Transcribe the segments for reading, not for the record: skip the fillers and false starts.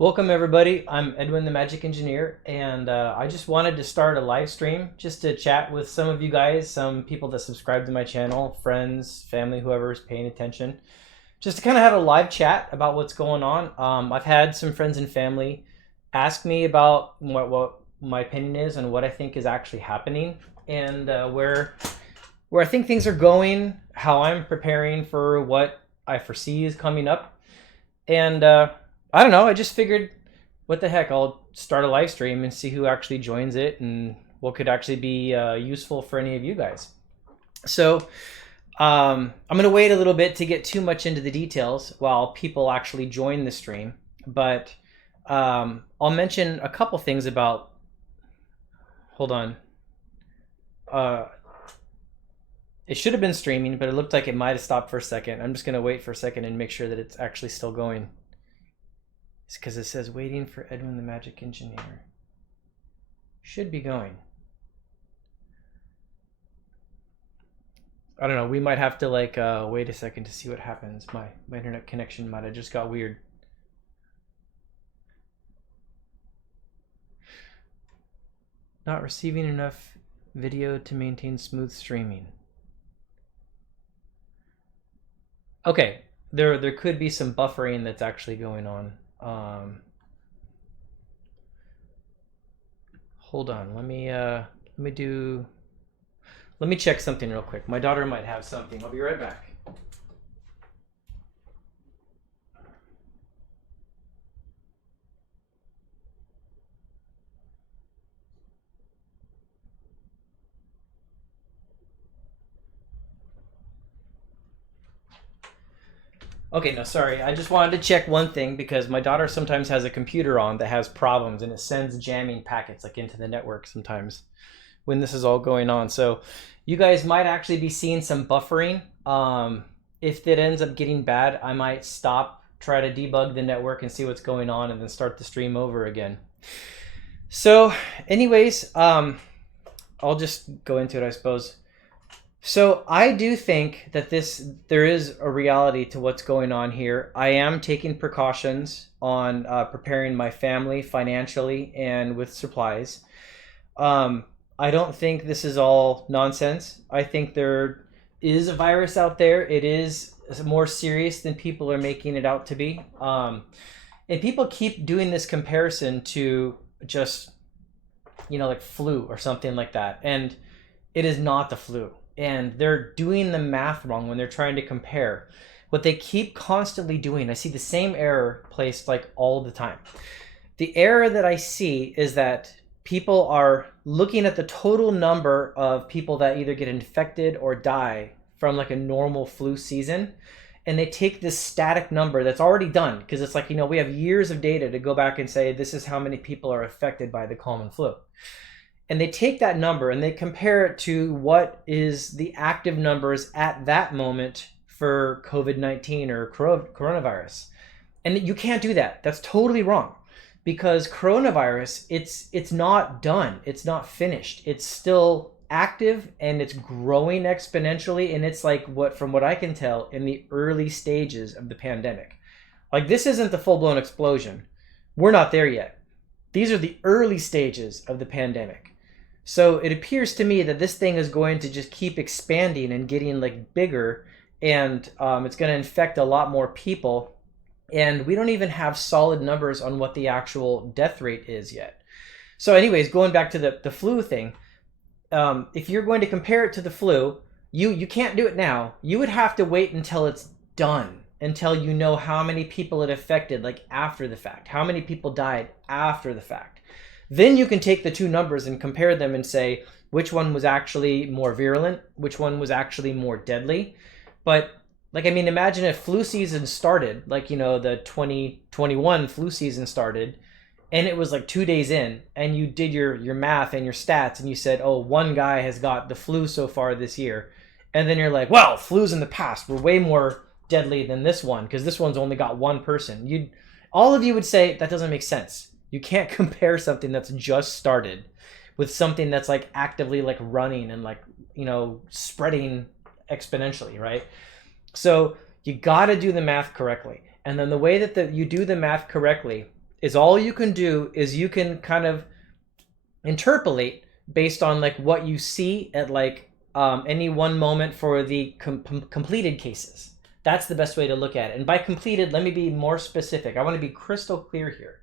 Welcome everybody. I'm Edwin the Magic Engineer, and I just wanted to start a live stream just to chat with some of you guys, some people that subscribe to my channel, friends, family, whoever's paying attention, just to kind of have a live chat about what's going on. I've had some friends and family ask me about what my opinion is and what I think is actually happening, and where I think things are going, how I'm preparing for what I foresee is coming up, and I don't know. I just figured, what the heck? I'll start a live stream and see who actually joins it and what could actually be useful for any of you guys. So I'm going to wait a little bit to get too much into the details while people actually join the stream. But I'll mention a couple things about. Hold on. It should have been streaming, but it looked like it might have stopped for a second. I'm just going to wait for a second and make sure that it's actually still going. It's because it says waiting for Edwin the Magic Engineer. Should be going. I don't know. We might have to wait a second to see what happens. My internet connection might have just got weird. Not receiving enough video to maintain smooth streaming. Okay, there could be some buffering that's actually going on. Hold on. Let me check something real quick. My daughter might have something. I'll be right back. Okay, no, sorry. I just wanted to check one thing because my daughter sometimes has a computer on that has problems and it sends jamming packets into the network sometimes when this is all going on. So you guys might actually be seeing some buffering. If it ends up getting bad, I might stop, try to debug the network and see what's going on and then start the stream over again. So anyways, I'll just go into it, I suppose. So I do think that there is a reality to what's going on here. I am taking precautions on preparing my family financially and with supplies. I don't think this is all nonsense. I think there is a virus out there. It is more serious than people are making it out to be. And people keep doing this comparison to just, like flu or something like that. And it is not the flu. And they're doing the math wrong when they're trying to compare. What they keep constantly doing, I see the same error placed all the time. The error that I see is that people are looking at the total number of people that either get infected or die from a normal flu season, and they take this static number that's already done, because it's we have years of data to go back and say this is how many people are affected by the common flu. And they take that number and they compare it to what is the active numbers at that moment for COVID-19 or coronavirus. And you can't do that. That's totally wrong, because coronavirus, it's not done. It's not finished. It's still active and it's growing exponentially. And it's from what I can tell, in the early stages of the pandemic. This isn't the full-blown explosion. We're not there yet. These are the early stages of the pandemic. So it appears to me that this thing is going to just keep expanding and getting bigger, and it's going to infect a lot more people. And we don't even have solid numbers on what the actual death rate is yet. So anyways, going back to the flu thing, if you're going to compare it to the flu, you can't do it now. You would have to wait until it's done, until you know how many people it affected after the fact, how many people died after the fact. Then you can take the two numbers and compare them and say which one was actually more virulent, which one was actually more deadly. But imagine if flu season started, the 2021 flu season started, and it was 2 days in, and you did your math and your stats, and you said, oh, one guy has got the flu so far this year. And then you're like, well, flus in the past were way more deadly than this one, because this one's only got one person. All of you would say that doesn't make sense. You can't compare something that's just started with something that's actively running and spreading exponentially, right? So you got to do the math correctly. And then the way that you do the math correctly is all you can do is you can kind of interpolate based on like what you see at like any one moment for the completed cases. That's the best way to look at it. And by completed, let me be more specific. I want to be crystal clear here.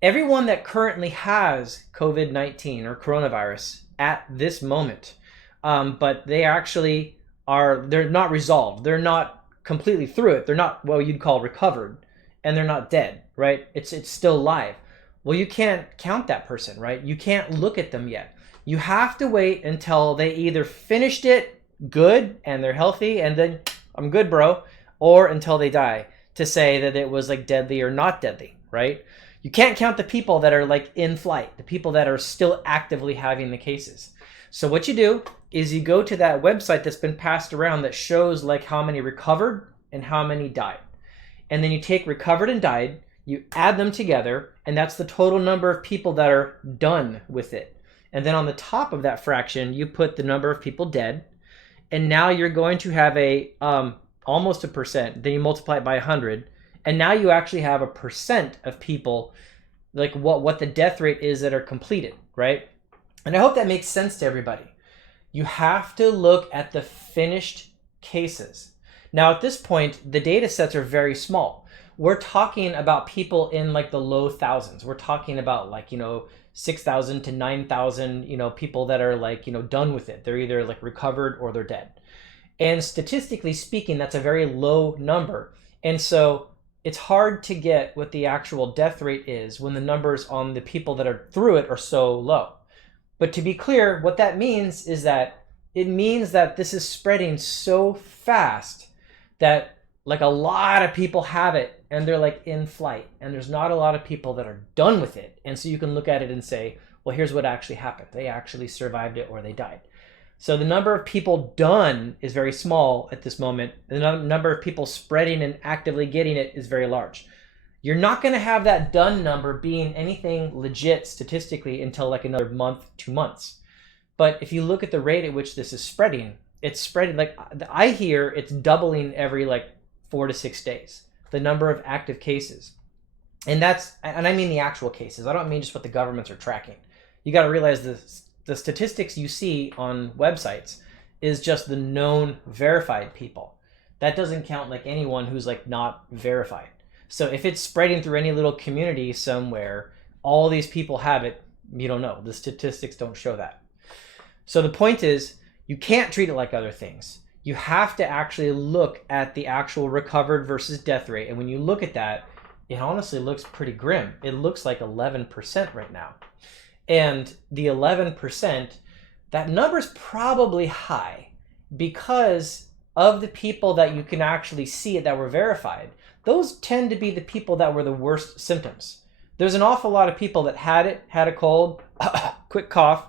Everyone that currently has COVID-19 or coronavirus at this moment, but they actually they're not resolved. They're not completely through it. They're not what you'd call recovered, and they're not dead, right? It's still live. Well, you can't count that person, right? You can't look at them yet. You have to wait until they either finished it good and they're healthy and then I'm good, bro, or until they die to say that it was like deadly or not deadly, right? You can't count the people that are like in flight, the people that are still actively having the cases. So what you do is you go to that website that's been passed around that shows like how many recovered and how many died. And then you take recovered and died, you add them together, and that's the total number of people that are done with it. And then on the top of that fraction, you put the number of people dead. And now you're going to have a almost a percent. Then you multiply it by 100. And now you actually have a percent of people, like what the death rate is that are completed, right? And I hope that makes sense to everybody. You have to look at the finished cases. Now at this point, the data sets are very small. We're talking about people in like the low thousands. We're talking about like, 6,000 to 9,000, people that are like, done with it. They're either like recovered or they're dead. And statistically speaking, that's a very low number. And so it's hard to get what the actual death rate is when the numbers on the people that are through it are so low. But to be clear, what that means is that it means that this is spreading so fast that like a lot of people have it and they're like in flight, and there's not a lot of people that are done with it. And so you can look at it and say, well, here's what actually happened. They actually survived it or they died. So the number of people done is very small at this moment. The number of people spreading and actively getting it is very large. You're not going to have that done number being anything legit statistically until like another month, 2 months. But if you look at the rate at which this is spreading, it's spreading like I hear it's doubling every like 4 to 6 days, the number of active cases. And I mean the actual cases. I don't mean just what the governments are tracking. You got to realize the statistics you see on websites is just the known verified people. That doesn't count like anyone who's like not verified. So if it's spreading through any little community somewhere, all these people have it, you don't know. The statistics don't show that. So the point is, you can't treat it like other things. You have to actually look at the actual recovered versus death rate. And when you look at that, it honestly looks pretty grim. It looks like 11% right now. And the 11%, that number's probably high because of the people that you can actually see it that were verified. Those tend to be the people that were the worst symptoms. There's an awful lot of people that had it, had a cold, quick cough,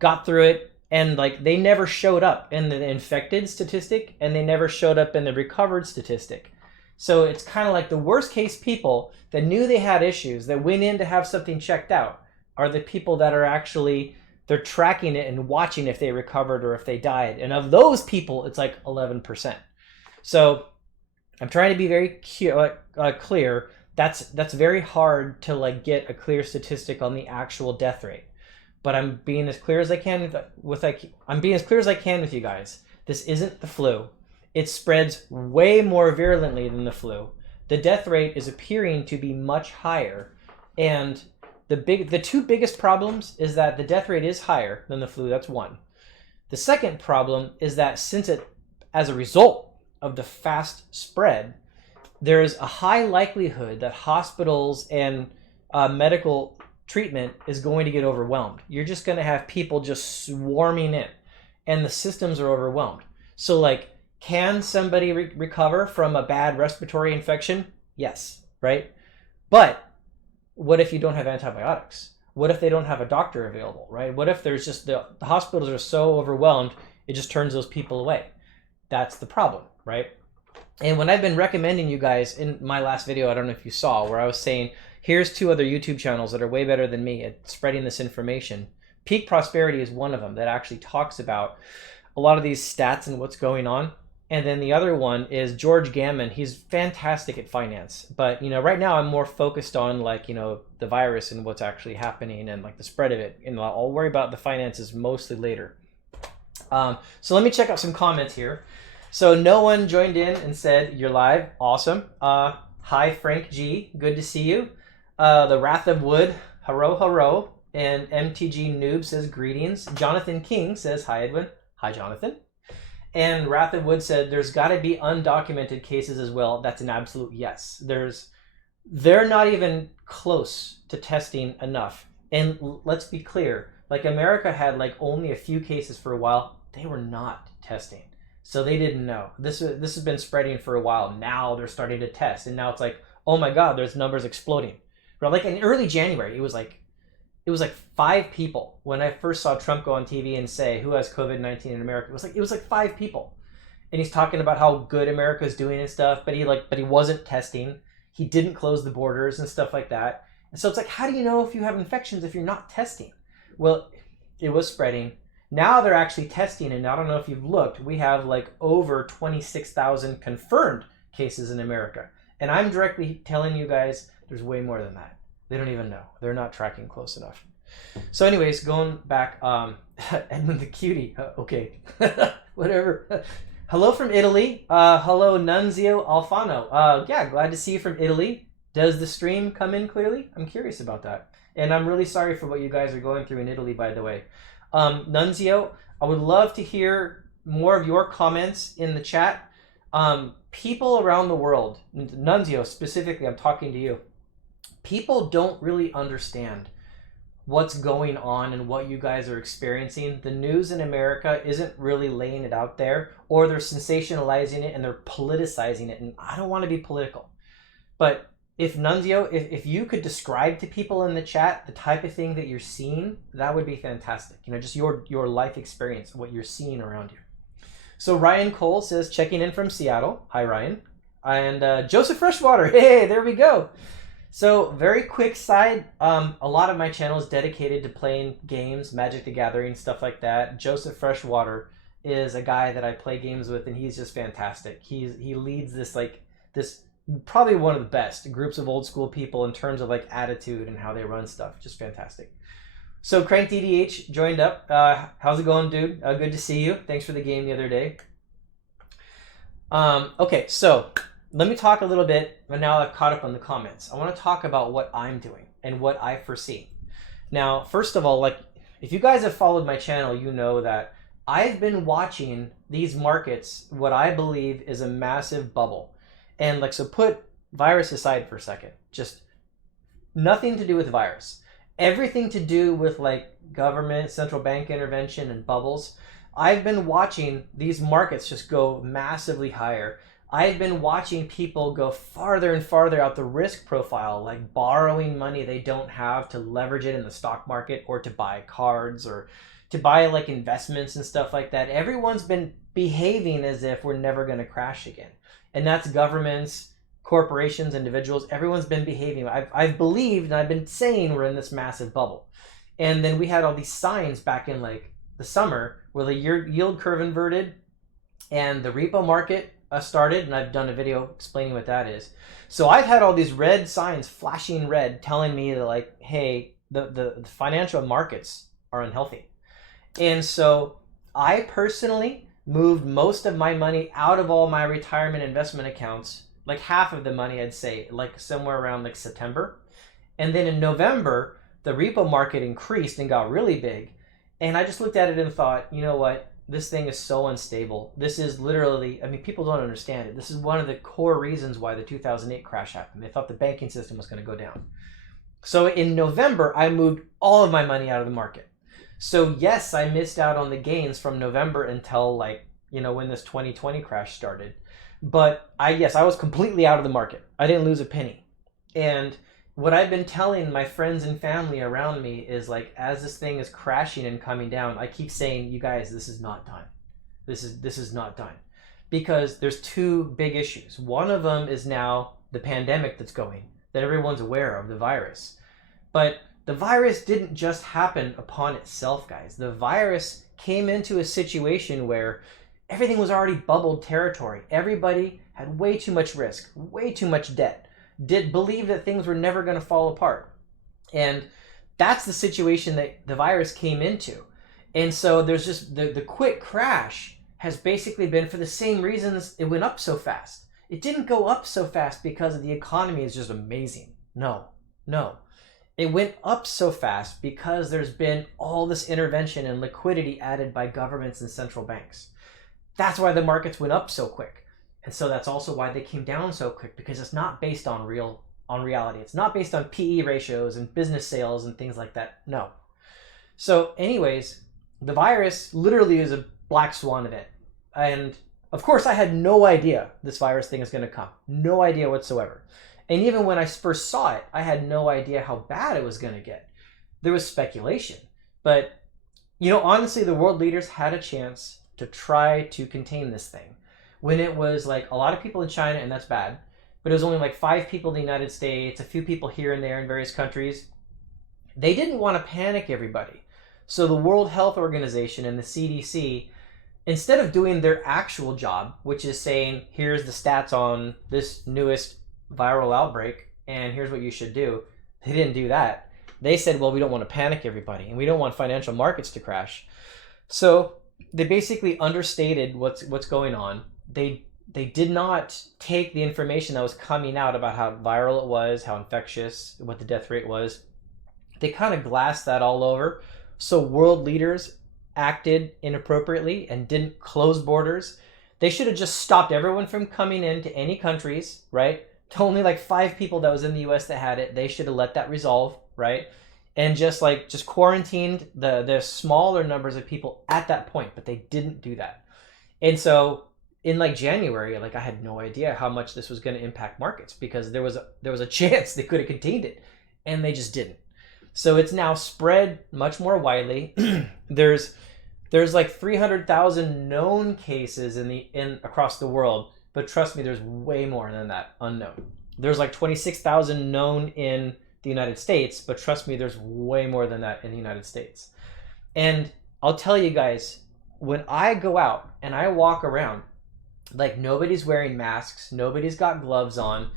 got through it, and like they never showed up in the infected statistic and they never showed up in the recovered statistic. So it's kind of like the worst case people that knew they had issues, that went in to have something checked out, are the people that are actually, they're tracking it and watching if they recovered or if they died. And of those people, it's like 11%. So I'm trying to be very clear. That's very hard to like get a clear statistic on the actual death rate. But I'm being as clear as I can with you guys. This isn't the flu. It spreads way more virulently than the flu. The death rate is appearing to be much higher. And the two biggest problems is that the death rate is higher than the flu. That's one. The second problem is that as a result of the fast spread, there's a high likelihood that hospitals and medical treatment is going to get overwhelmed. You're just going to have people just swarming in, and the systems are overwhelmed. So like, can somebody recover from a bad respiratory infection? Yes, right? But what if you don't have antibiotics? What if they don't have a doctor available, right? What if there's just the hospitals are so overwhelmed, it just turns those people away? That's the problem, right? And when I've been recommending you guys in my last video, I don't know if you saw, where I was saying, here's 2 other YouTube channels that are way better than me at spreading this information. Peak Prosperity is one of them that actually talks about a lot of these stats and what's going on. And then the other one is George Gammon. He's fantastic at finance. But, right now I'm more focused on like, the virus and what's actually happening and like the spread of it. And I'll worry about the finances mostly later. So let me check out some comments here. So no one joined in and said, you're live. Awesome. Hi, Frank G. Good to see you. The Wrath of Wood. Haro, haro. And MTG Noob says greetings. Jonathan King says, hi, Edwin. Hi, Jonathan. And Wrath of Wood said, there's got to be undocumented cases as well. That's an absolute yes. They're not even close to testing enough. And let's be clear, like America had like only a few cases for a while. They were not testing. So they didn't know. This has been spreading for a while. Now they're starting to test. And now it's like, oh my God, there's numbers exploding. But like in early January, it was like 5 people. When I first saw Trump go on TV and say who has COVID-19 in America, it was like 5 people. And he's talking about how good America's doing and stuff, but he wasn't testing. He didn't close the borders and stuff like that. And so it's like, how do you know if you have infections if you're not testing? Well, it was spreading. Now they're actually testing, and I don't know if you've looked, we have like over 26,000 confirmed cases in America. And I'm directly telling you guys there's way more than that. They don't even know. They're not tracking close enough. So anyways, going back, Edwin the cutie. Okay, whatever. Hello from Italy. Hello, Nunzio Alfano. Yeah, glad to see you from Italy. Does the stream come in clearly? I'm curious about that. And I'm really sorry for what you guys are going through in Italy, by the way. Nunzio, I would love to hear more of your comments in the chat. People around the world, Nunzio specifically, I'm talking to you. People don't really understand what's going on and what you guys are experiencing. The news in America isn't really laying it out there, or they're sensationalizing it and they're politicizing it. And I don't want to be political, but if Nunzio, if you could describe to people in the chat the type of thing that you're seeing, that would be fantastic. Just your life experience, what you're seeing around you. So Ryan Cole says, checking in from Seattle. Hi, Ryan. And Joseph Freshwater. Hey, there we go. So very quick side, a lot of my channel is dedicated to playing games, Magic the Gathering, stuff like that. Joseph Freshwater is a guy that I play games with, and he's just fantastic. He leads this probably one of the best groups of old school people in terms of like attitude and how they run stuff. Just fantastic. So Crank DDH joined up. How's it going, dude? Good to see you. Thanks for the game the other day. Okay, so let me talk a little bit, but now I've caught up on the comments. I want to talk about what I'm doing and what I foresee. Now, first of all, like if you guys have followed my channel, you know that I've been watching these markets, what I believe is a massive bubble. And like, so put virus aside for a second, just nothing to do with virus. Everything to do with like government, central bank intervention and bubbles. I've been watching these markets just go massively higher. I've been watching people go farther and farther out the risk profile, like borrowing money they don't have to leverage it in the stock market or to buy cards or to buy like investments and stuff like that. Everyone's been behaving as if we're never going to crash again. And that's governments, corporations, individuals. Everyone's been behaving. I've believed and I've been saying we're in this massive bubble. And then we had all these signs back in like the summer where the yield curve inverted and the repo market started, and I've done a video explaining what that is. So I've had all these red signs flashing red telling me that like, hey, the financial markets are unhealthy. And so I personally moved most of my money out of all my retirement investment accounts, like half of the money I'd say, like somewhere around like September. And then in November, the repo market increased and got really big. And I just looked at it and thought, you know what? This thing is so unstable. This is literally, I mean, people don't understand it. This is one of the core reasons why the 2008 crash happened. They thought the banking system was going to go down. So in November, I moved all of my money out of the market. So yes, I missed out on the gains from November until like, when this 2020 crash started. But I was completely out of the market. I didn't lose a penny. And what I've been telling my friends and family around me is like, as this thing is crashing and coming down, I keep saying, you guys, this is not done. This is not done. Because there's two big issues. One of them is now the pandemic that's going, that everyone's aware of, the virus. But the virus didn't just happen upon itself, guys. The virus came into a situation where everything was already bubbled territory. Everybody had way too much risk, way too much debt, did believe that things were never going to fall apart. And that's the situation that the virus came into. And so there's just the quick crash has basically been for the same reasons it went up so fast. It didn't go up so fast because the economy is just amazing. No. It went up so fast because there's been all this intervention and liquidity added by governments and central banks. That's why the markets went up so quick. And so that's also why they came down so quick, because it's not based on reality. It's not based on PE ratios and business sales and things like that. No. So anyways, the virus literally is a black swan event. And of course, I had no idea this virus thing is going to come. No idea whatsoever. And even when I first saw it, I had no idea how bad it was going to get. There was speculation. But, honestly, the world leaders had a chance to try to contain this thing. When it was like a lot of people in China, and that's bad, but it was only like 5 people in the United States, a few people here and there in various countries. They didn't want to panic everybody. So the World Health Organization and the CDC, instead of doing their actual job, which is saying, here's the stats on this newest viral outbreak, and here's what you should do, they didn't do that. They said, well, we don't want to panic everybody, and we don't want financial markets to crash. So they basically understated what's going on. They did not take the information that was coming out about how viral it was, how infectious, what the death rate was. They kind of glassed that all over. So world leaders acted inappropriately and didn't close borders. They should have just stopped everyone from coming into any countries, right? To only like 5 people that was in the US that had it. They should have let that resolve, right? And just quarantined the smaller numbers of people at that point, but they didn't do that. And so in like January, I had no idea how much this was going to impact markets, because there was a chance they could have contained it, and they just didn't. So it's now spread much more widely. There's like 300,000 known cases in across the world, but trust me, there's way more than that unknown. There's like 26,000 known in the United States, but trust me, there's way more than that in the United States. And I'll tell you guys, when I go out and I walk around, like nobody's wearing masks, nobody's got gloves on.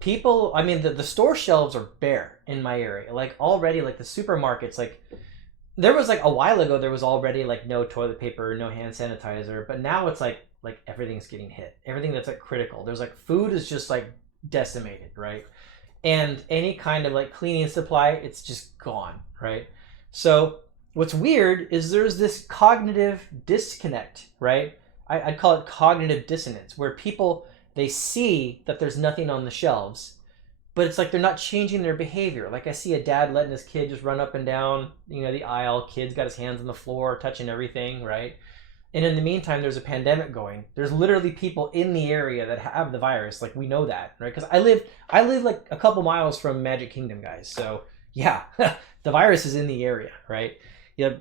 People, I mean, the store shelves are bare in my area. Like already, like the supermarkets, like there was like a while ago, there was already like no toilet paper, no hand sanitizer, but now it's like everything's getting hit. Everything that's like critical. There's like food is just like decimated, right? And any kind of like cleaning supply, it's just gone, right? So what's weird is there's this cognitive disconnect, right? I'd call it cognitive dissonance, where people, they see that there's nothing on the shelves, but it's like they're not changing their behavior. Like I see a dad letting his kid just run up and down, the aisle. Kid's got his hands on the floor, touching everything, right? And in the meantime, there's a pandemic going. There's literally people in the area that have the virus. Like we know that, right? Because I live like a couple miles from Magic Kingdom, guys. So yeah, the virus is in the area, right? Yeah,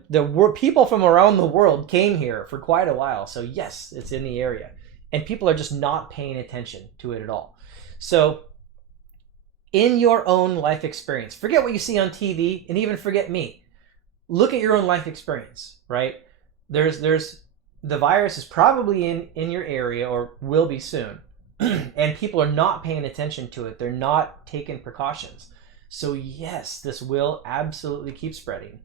people from around the world came here for quite a while. So yes, it's in the area. And people are just not paying attention to it at all. So in your own life experience, forget what you see on TV, and even forget me. Look at your own life experience, right? There's the virus is probably in your area, or will be soon. And people are not paying attention to it. They're not taking precautions. So yes, this will absolutely keep spreading.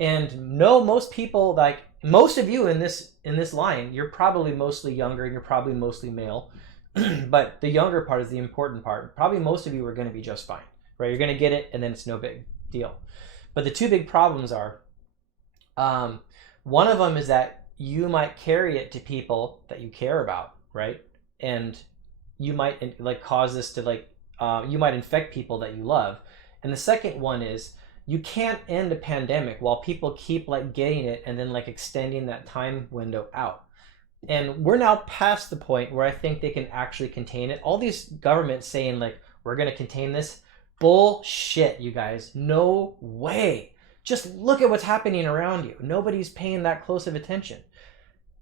And no, most people, like most of you in this line, you're probably mostly younger and you're probably mostly male. But the younger part is the important part. Probably most of you are going to be just fine, right? You're going to get it, and then it's no big deal. But the 2 big problems are, one of them is that you might carry it to people that you care about, right? And you might like cause this to you might infect people that you love. And the second one is, you can't end a pandemic while people keep like getting it and then like extending that time window out. And we're now past the point where I think they can actually contain it. All these governments saying like, we're going to contain this. Bullshit, you guys. No way. Just look at what's happening around you. Nobody's paying that close of attention.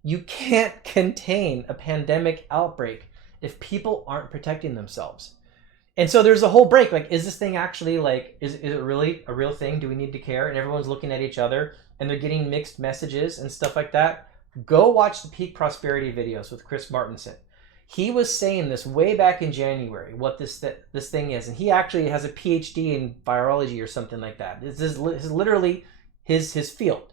You can't contain a pandemic outbreak if people aren't protecting themselves. And so there's a whole break. Like, is this thing actually like, is it really a real thing? Do we need to care? And everyone's looking at each other and they're getting mixed messages and stuff like that Go watch the Peak Prosperity videos with Chris Martenson. He was saying this way back in January, what this thing is, and he actually has a PhD in virology or something like that. This is literally his field,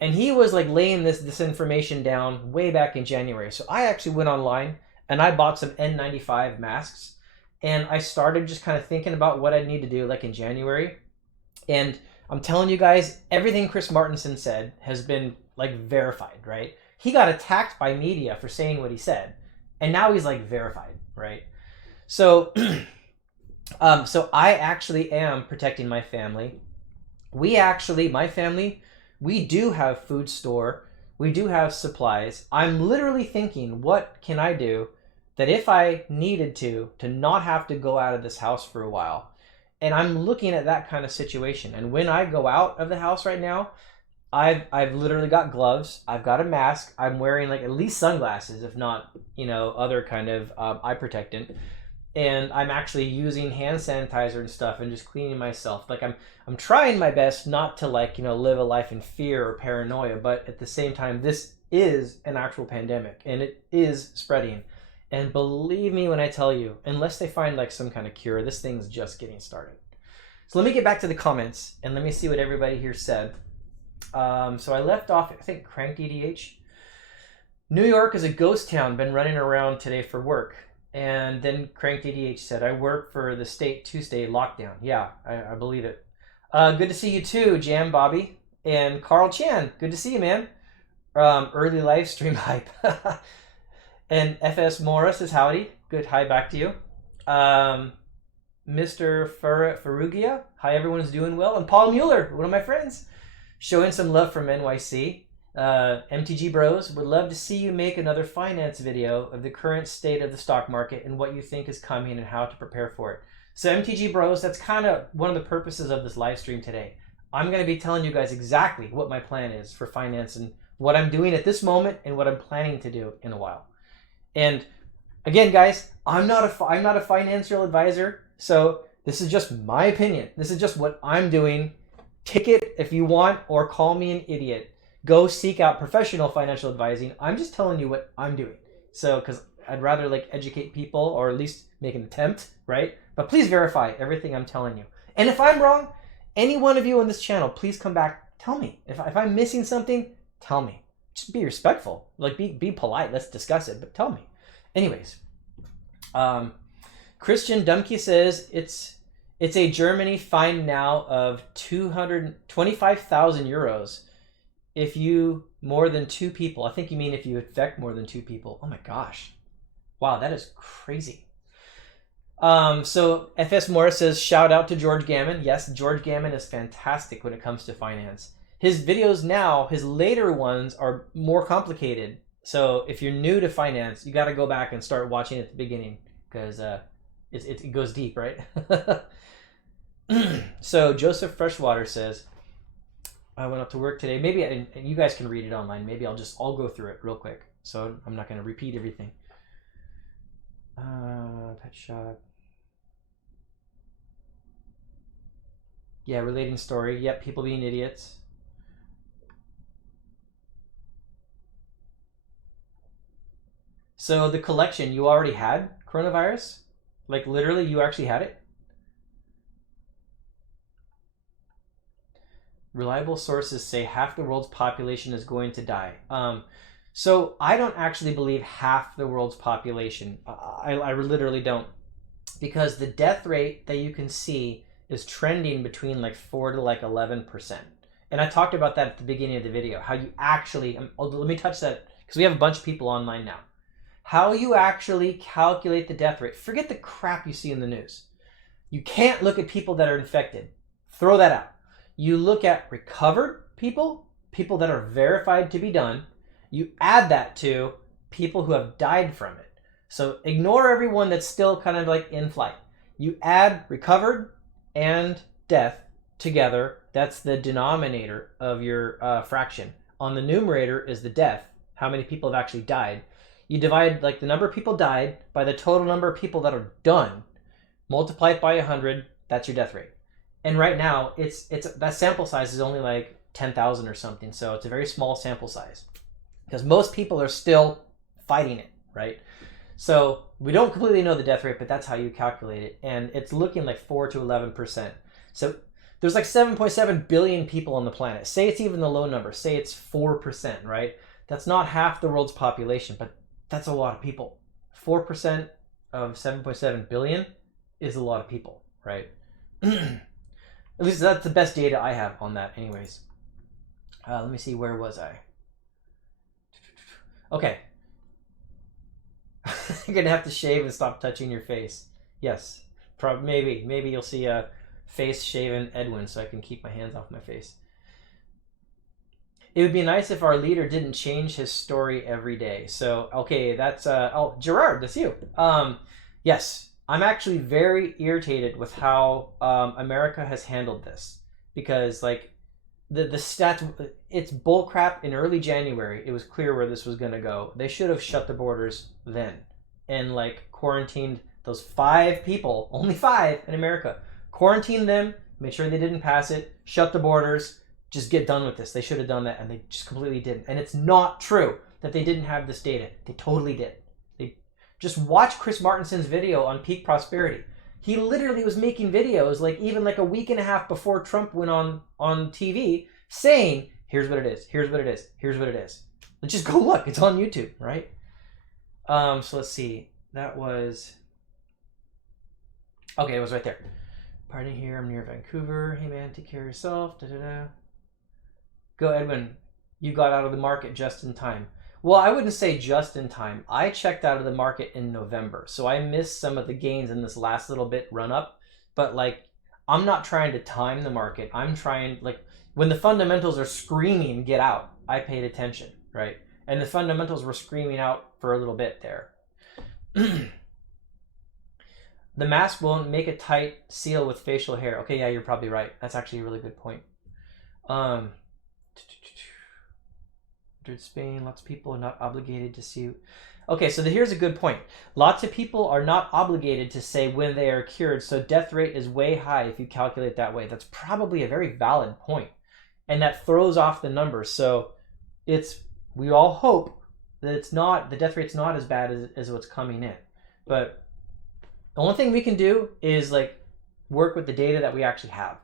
and he was like laying this information down way back in January. So I actually went online and I bought some N95 masks, and I started just kind of thinking about what I need to do like in January. And I'm telling you guys, everything Chris Martenson said has been like verified, right? He got attacked by media for saying what he said, and now he's like verified, right? So so I actually am protecting my family. My family, we do have food store, we do have supplies. I'm literally thinking, what can I do that if I needed to not have to go out of this house for a while? And I'm looking at that kind of situation. And when I go out of the house right now, I've literally got gloves, I've got a mask, I'm wearing like at least sunglasses, if not, other kind of eye protectant. And I'm actually using hand sanitizer and stuff and just cleaning myself. Like I'm trying my best not to live a life in fear or paranoia, but at the same time, this is an actual pandemic and it is spreading. And believe me when I tell you, unless they find like some kind of cure, this thing's just getting started. So let me get back to the comments and let me see what everybody here said. So I left off, I think, Cranked EDH. New York is a ghost town, been running around today for work. And then Cranked EDH said, I work for the state Tuesday lockdown. Yeah, I believe it. Good to see you too, Jam Bobby. And Carl Chan, good to see you, man. Early live stream hype. And FS Morris says howdy. Good, hi back to you. Mr. Ferrugia, hi, everyone's doing well. And Paul Mueller, one of my friends, showing some love from NYC. MTG Bros, would love to see you make another finance video of the current state of the stock market and what you think is coming and how to prepare for it. So MTG Bros, that's kind of one of the purposes of this live stream today. I'm going to be telling you guys exactly what my plan is for finance and what I'm doing at this moment and what I'm planning to do in a while. And again, guys, I'm not a financial advisor, so this is just my opinion. This is just what I'm doing. Take it if you want, or call me an idiot. Go seek out professional financial advising. I'm just telling you what I'm doing. So, because I'd rather educate people or at least make an attempt, right? But please verify everything I'm telling you. And if I'm wrong, any one of you on this channel, please come back, tell me. If I'm missing something, tell me. Just be respectful. Be polite. Let's discuss it, but tell me. Anyways, Christian Dumke says it's a Germany fine now of 225,000 euros if you more than 2 people. I think you mean if you infect more than 2 people. Oh my gosh. Wow, that is crazy. So FS Morris says, shout out to George Gammon. Yes, George Gammon is fantastic when it comes to finance. His videos now, his later ones, are more complicated. So if you're new to finance, you got to go back and start watching at the beginning because it goes deep, right? So Joseph Freshwater says, I went up to work today. Maybe and you guys can read it online. Maybe I'll go through it real quick. So I'm not going to repeat everything. Pet shop. Yeah, relating story. Yep, people being idiots. So the collection, you already had coronavirus? Like literally you actually had it? Reliable sources say half the world's population is going to die. So I don't actually believe half the world's population. I literally don't. Because the death rate that you can see is trending between 4 to 11%. And I talked about that at the beginning of the video. How you actually, let me touch that because we have a bunch of people online now. How you actually calculate the death rate. Forget the crap you see in the news. You can't look at people that are infected. Throw that out. You look at recovered people, people that are verified to be done. You add that to people who have died from it. So ignore everyone that's still kind of in flight. You add recovered and death together. That's the denominator of your fraction. On the numerator is the death, how many people have actually died. You divide the number of people died by the total number of people that are done, multiply it by 100, that's your death rate. And right now, it's that sample size is only 10,000 or something, so it's a very small sample size. because most people are still fighting it, right? So we don't completely know the death rate, but that's how you calculate it. And it's looking like 4 to 11%. So there's like 7.7 billion people on the planet. Say it's even the low number. Say it's 4%, right? That's not half the world's population, but that's a lot of people. 4% of 7.7 billion is a lot of people, right? At least that's the best data I have on that anyways. Let me see, where was I? Okay. You're gonna have to shave and stop touching your face. Yes, maybe you'll see a face shaven Edwin, so I can keep my hands off my face. It would be nice if our leader didn't change his story every day. So okay, that's oh, Gerard, that's you. Yes, I'm actually very irritated with how America has handled this, because like the stats, it's bullcrap. In early January, it was clear where this was gonna go. They should have shut the borders then and like quarantined those 5 people, only 5 in America. Quarantine them, made sure they didn't pass it, shut the borders, just get done with this. They should have done that, and they just completely didn't. And it's not true that they didn't have this data. They totally did. They just watch Chris Martinson's video on peak prosperity. He literally was making videos like even like a week and a half before Trump went on TV saying, here's what it is, here's what it is, here's what it is. Let's just go look. It's on YouTube, right? So let's see. That was... Okay, it was right there. Party here, I'm near Vancouver. Hey man, take care of yourself. Da-da-da. Go Edwin. You got out of the market just in time. Well, I wouldn't say just in time. I checked out of the market in November, so I missed some of the gains in this last little bit run up. But like, I'm not trying to time the market. I'm trying, like, when the fundamentals are screaming, get out, I paid attention, right? And the fundamentals were screaming out for a little bit there. The mask won't make a tight seal with facial hair. Okay, yeah, you're probably right. That's actually a really good point. Spain, lots of people are not obligated to sue. Okay, so here's a good point. Lots of people are not obligated to say when they are cured, so death rate is way high if you calculate that way. That's probably a very valid point, and that throws off the numbers. So we all hope that the death rate's not as bad as what's coming in. But the only thing we can do is like work with the data that we actually have.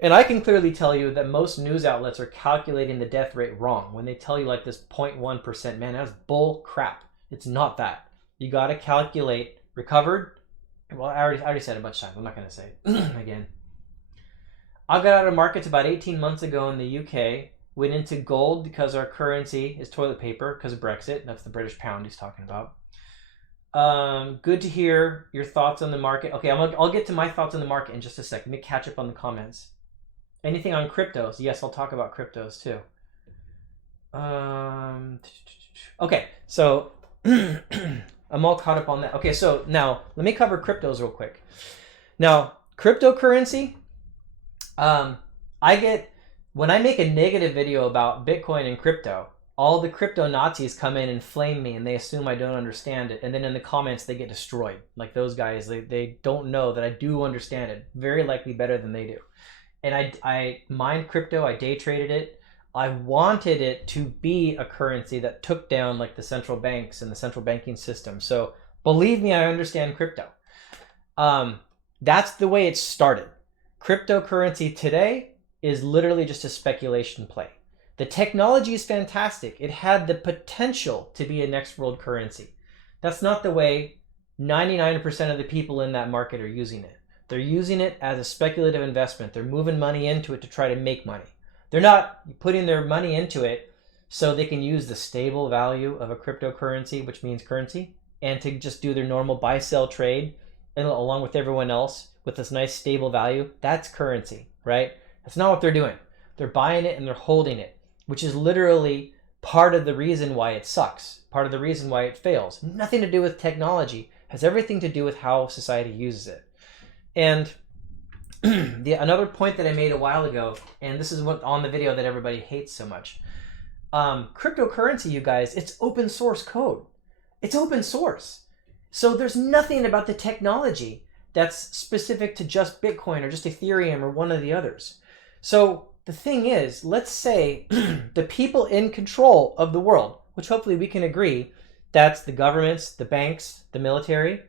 And I can clearly tell you that most news outlets are calculating the death rate wrong when they tell you like this 0.1%. Man, that's bull crap. It's not that. You got to calculate recovered. Well, I already said it a bunch of times. I'm not going to say it again. I got out of markets about 18 months ago in the UK. Went into gold because our currency is toilet paper because of Brexit. That's the British pound he's talking about. Good to hear your thoughts on the market. Okay, I'll get to my thoughts on the market in just a second. Let me catch up on the comments. Anything on cryptos? Yes, I'll talk about cryptos too. Okay, so I'm all caught up on that. Okay, so now let me cover cryptos real quick. Now, cryptocurrency, when I make a negative video about Bitcoin and crypto, all the crypto Nazis come in and flame me, and they assume I don't understand it. And then in the comments, they get destroyed. Like those guys, they don't know that I do understand it. Very likely better than they do. And I mined crypto, I day traded it. I wanted it to be a currency that took down like the central banks and the central banking system. So believe me, I understand crypto. That's the way it started. Cryptocurrency today is literally just a speculation play. The technology is fantastic. It had the potential to be a next world currency. That's not the way 99% of the people in that market are using it. They're using it as a speculative investment. They're moving money into it to try to make money. They're not putting their money into it so they can use the stable value of a cryptocurrency, which means currency, and to just do their normal buy-sell trade and along with everyone else with this nice stable value. That's currency, right? That's not what they're doing. They're buying it and they're holding it, which is literally part of the reason why it sucks, part of the reason why it fails. Nothing to do with technology, has everything to do with how society uses it. And another point that I made a while ago, and this is what on the video that everybody hates so much. Cryptocurrency, you guys, it's open source code. It's open source. So there's nothing about the technology that's specific to just Bitcoin or just Ethereum or one of the others. So the thing is, let's say the people in control of the world, which hopefully we can agree, that's the governments, the banks, the military,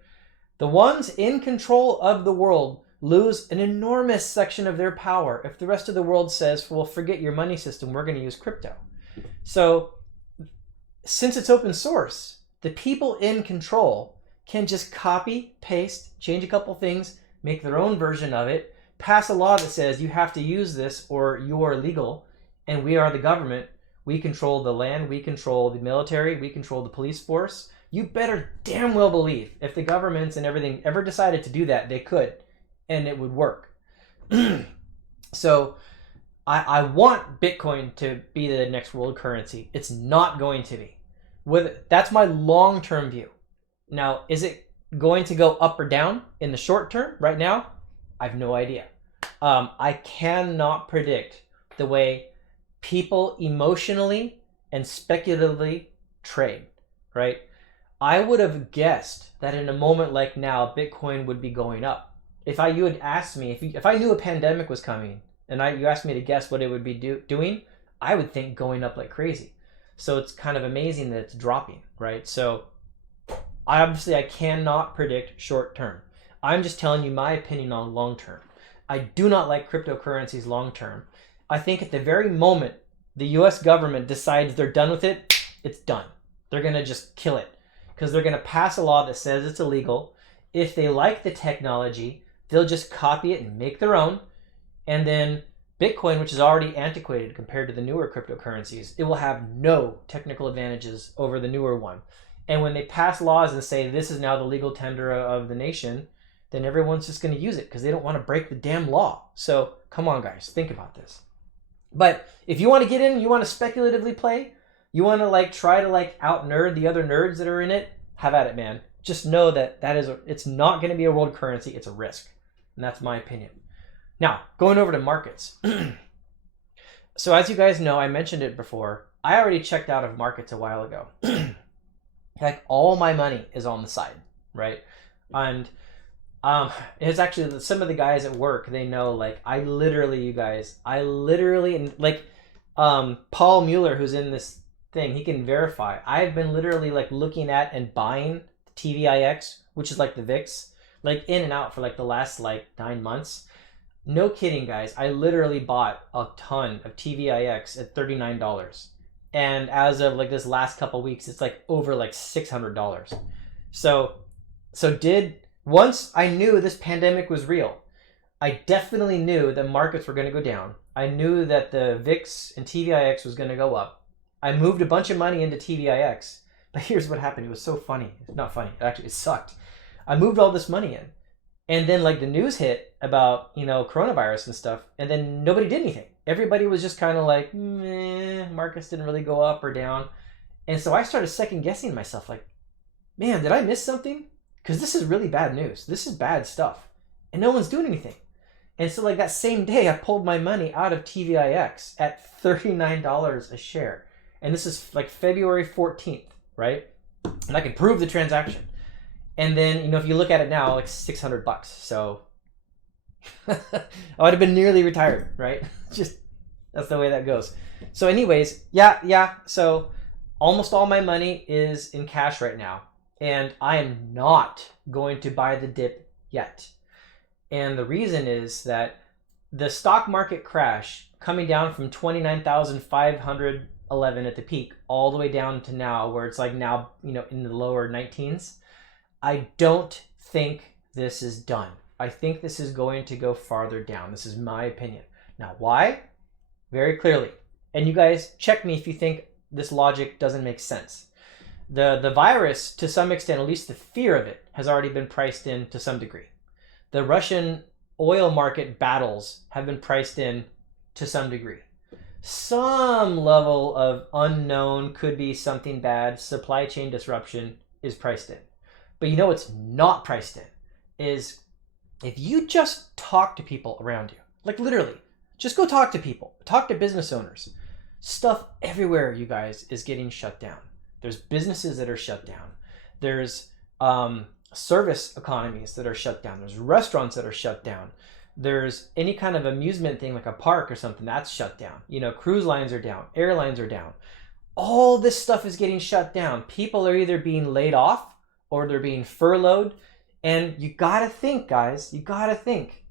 the ones in control of the world lose an enormous section of their power if the rest of the world says, well, forget your money system, we're going to use crypto. So since it's open source, the people in control can just copy, paste, change a couple things, make their own version of it, pass a law that says you have to use this or you are illegal, and we are the government. We control the land, we control the military, we control the police force. You better damn well believe if the governments and everything ever decided to do that, they could, and it would work. So I want Bitcoin to be the next world currency. It's not going to be. That's my long-term view. Now, is it going to go up or down in the short term right now? I have no idea. I cannot predict the way people emotionally and speculatively trade, right? I would have guessed that in a moment like now, Bitcoin would be going up. You had asked me, if I knew a pandemic was coming and you asked me to guess what it would be doing, I would think going up like crazy. So it's kind of amazing that it's dropping, right? So I cannot predict short term. I'm just telling you my opinion on long term. I do not like cryptocurrencies long term. I think at the very moment the US government decides they're done with it, it's done. They're going to just kill it because they're going to pass a law that says it's illegal. If they like the technology, they'll just copy it and make their own. And then Bitcoin, which is already antiquated compared to the newer cryptocurrencies, it will have no technical advantages over the newer one. And when they pass laws and say this is now the legal tender of the nation, then everyone's just going to use it because they don't want to break the damn law. So come on, guys, think about this. But if you want to get in, you want to speculatively play, you want to try to out nerd the other nerds that are in it, have at it, man. Just know that it's not going to be a world currency. It's a risk. And that's my opinion. Now, going over to markets. So as you guys know, I mentioned it before, I already checked out of markets a while ago. All my money is on the side, right? And it's actually some of the guys at work, they know, Paul Mueller, who's in this thing, he can verify. I've been literally looking at and buying TVIX, which is the VIX, in and out for the last 9 months. No kidding, guys. I literally bought a ton of TVIX at $39. And as of this last couple weeks, it's over $600. Once I knew this pandemic was real, I definitely knew that markets were going to go down. I knew that the VIX and TVIX was going to go up. I moved a bunch of money into TVIX, but here's what happened. It was so funny. Not funny. Actually, it sucked. I moved all this money in. And then the news hit about, coronavirus and stuff, and then nobody did anything. Everybody was just kind of meh, markets didn't really go up or down. And so I started second guessing myself, man, did I miss something? Because this is really bad news. This is bad stuff. And no one's doing anything. And so that same day, I pulled my money out of TVIX at $39 a share. And this is February 14th, right? And I can prove the transaction. And then, if you look at it now, $600. So I would have been nearly retired, right? Just, that's the way that goes. So anyways, yeah. So almost all my money is in cash right now. And I am not going to buy the dip yet. And the reason is that the stock market crash coming down from 29,511 at the peak all the way down to now, where it's now, in the lower 19s. I don't think this is done. I think this is going to go farther down. This is my opinion. Now, why? Very clearly. And you guys, check me if you think this logic doesn't make sense. The virus, to some extent, at least the fear of it, has already been priced in to some degree. The Russian oil market battles have been priced in to some degree. Some level of unknown, could be something bad, supply chain disruption is priced in. But what's not priced in is if you just talk to people around you, literally, just go talk to people, talk to business owners. Stuff everywhere, you guys, is getting shut down. There's businesses that are shut down. There's service economies that are shut down. There's restaurants that are shut down. There's any kind of amusement thing like a park or something, that's shut down. You know, cruise lines are down, airlines are down. All this stuff is getting shut down. People are either being laid off or they're being furloughed. And you gotta think, guys, you gotta think.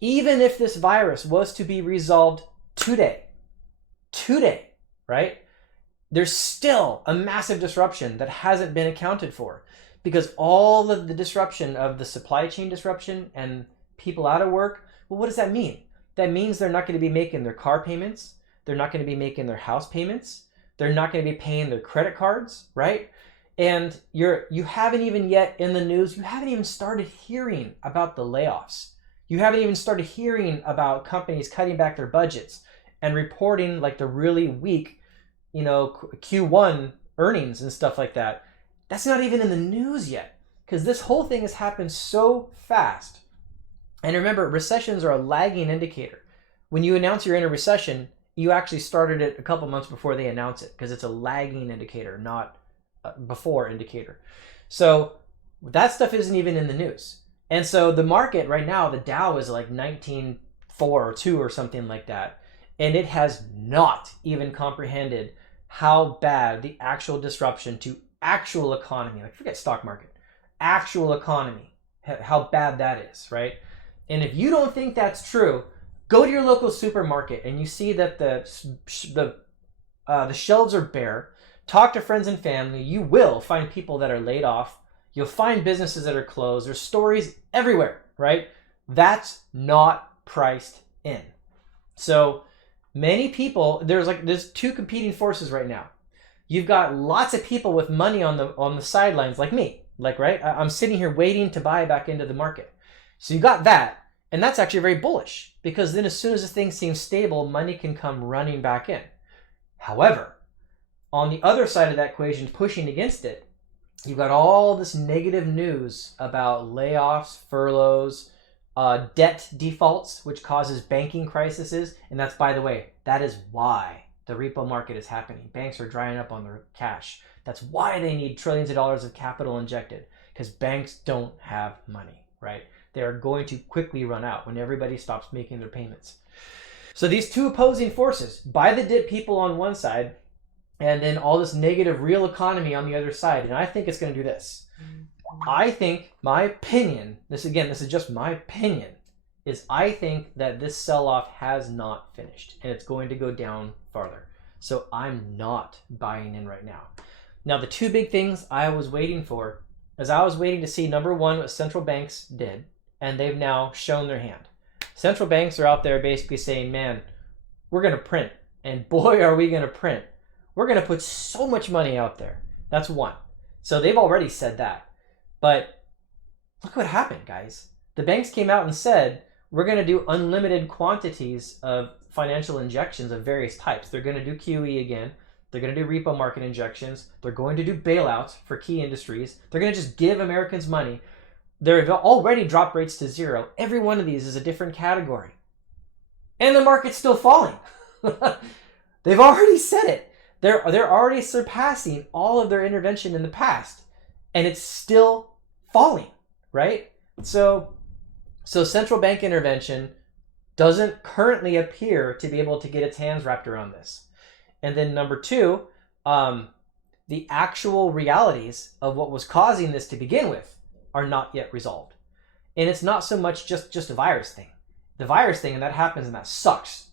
Even if this virus was to be resolved today, right? There's still a massive disruption that hasn't been accounted for, because all of the disruption of the supply chain disruption and people out of work, well, what does that mean? That means they're not going to be making their car payments. They're not going to be making their house payments. They're not going to be paying their credit cards, right? And you haven't even yet in the news, you haven't even started hearing about the layoffs. You haven't even started hearing about companies cutting back their budgets and reporting like the really weak, you know, Q1 earnings and stuff like that. That's not even in the news yet, because this whole thing has happened so fast. And remember, recessions are a lagging indicator. When you announce you're in a recession, you actually started it a couple months before they announce it, because it's a lagging indicator, not a before indicator. So that stuff isn't even in the news. And so the market right now, the Dow is like 19.4 or 2 or something like that. And it has not even comprehended how bad the actual disruption to actual economy, like forget stock market, actual economy, how bad that is, right? And if you don't think that's true, go to your local supermarket and you see that the shelves are bare. Talk to friends and family. You will find people that are laid off. You'll find businesses that are closed. There's stories everywhere, right? That's not priced in. So many people, there's two competing forces right now. You've got lots of people with money on the sidelines, like me, like, right? I'm sitting here waiting to buy back into the market. So you got that, and that's actually very bullish, because then as soon as the thing seems stable, money can come running back in. However, on the other side of that equation, pushing against it, you've got all this negative news about layoffs, furloughs, debt defaults, which causes banking crises. And that's, by the way, that is why the repo market is happening. Banks are drying up on their cash. That's why they need trillions of dollars of capital injected, because banks don't have money, right? They are going to quickly run out when everybody stops making their payments. So these two opposing forces, buy the dip people on one side, and then all this negative real economy on the other side. And I think it's going to do this. I think, my opinion, this is just my opinion, is I think that this sell-off has not finished and it's going to go down farther. So I'm not buying in right now. Now, the two big things I was waiting for is I was waiting to see, number one, what central banks did, and they've now shown their hand. Central banks are out there basically saying, man, we're going to print, and boy, are we going to print. We're going to put so much money out there. That's one. So they've already said that. But look what happened, guys. The banks came out and said, we're going to do unlimited quantities of financial injections of various types. They're going to do QE again. They're going to do repo market injections. They're going to do bailouts for key industries. They're going to just give Americans money. They've already dropped rates to zero. Every one of these is a different category. And the market's still falling. They've already said it. They're already surpassing all of their intervention in the past. And it's still falling, right? So central bank intervention doesn't currently appear to be able to get its hands wrapped around this. And then number two, the actual realities of what was causing this to begin with are not yet resolved. And it's not so much just a virus thing. The virus thing, and that happens and that sucks.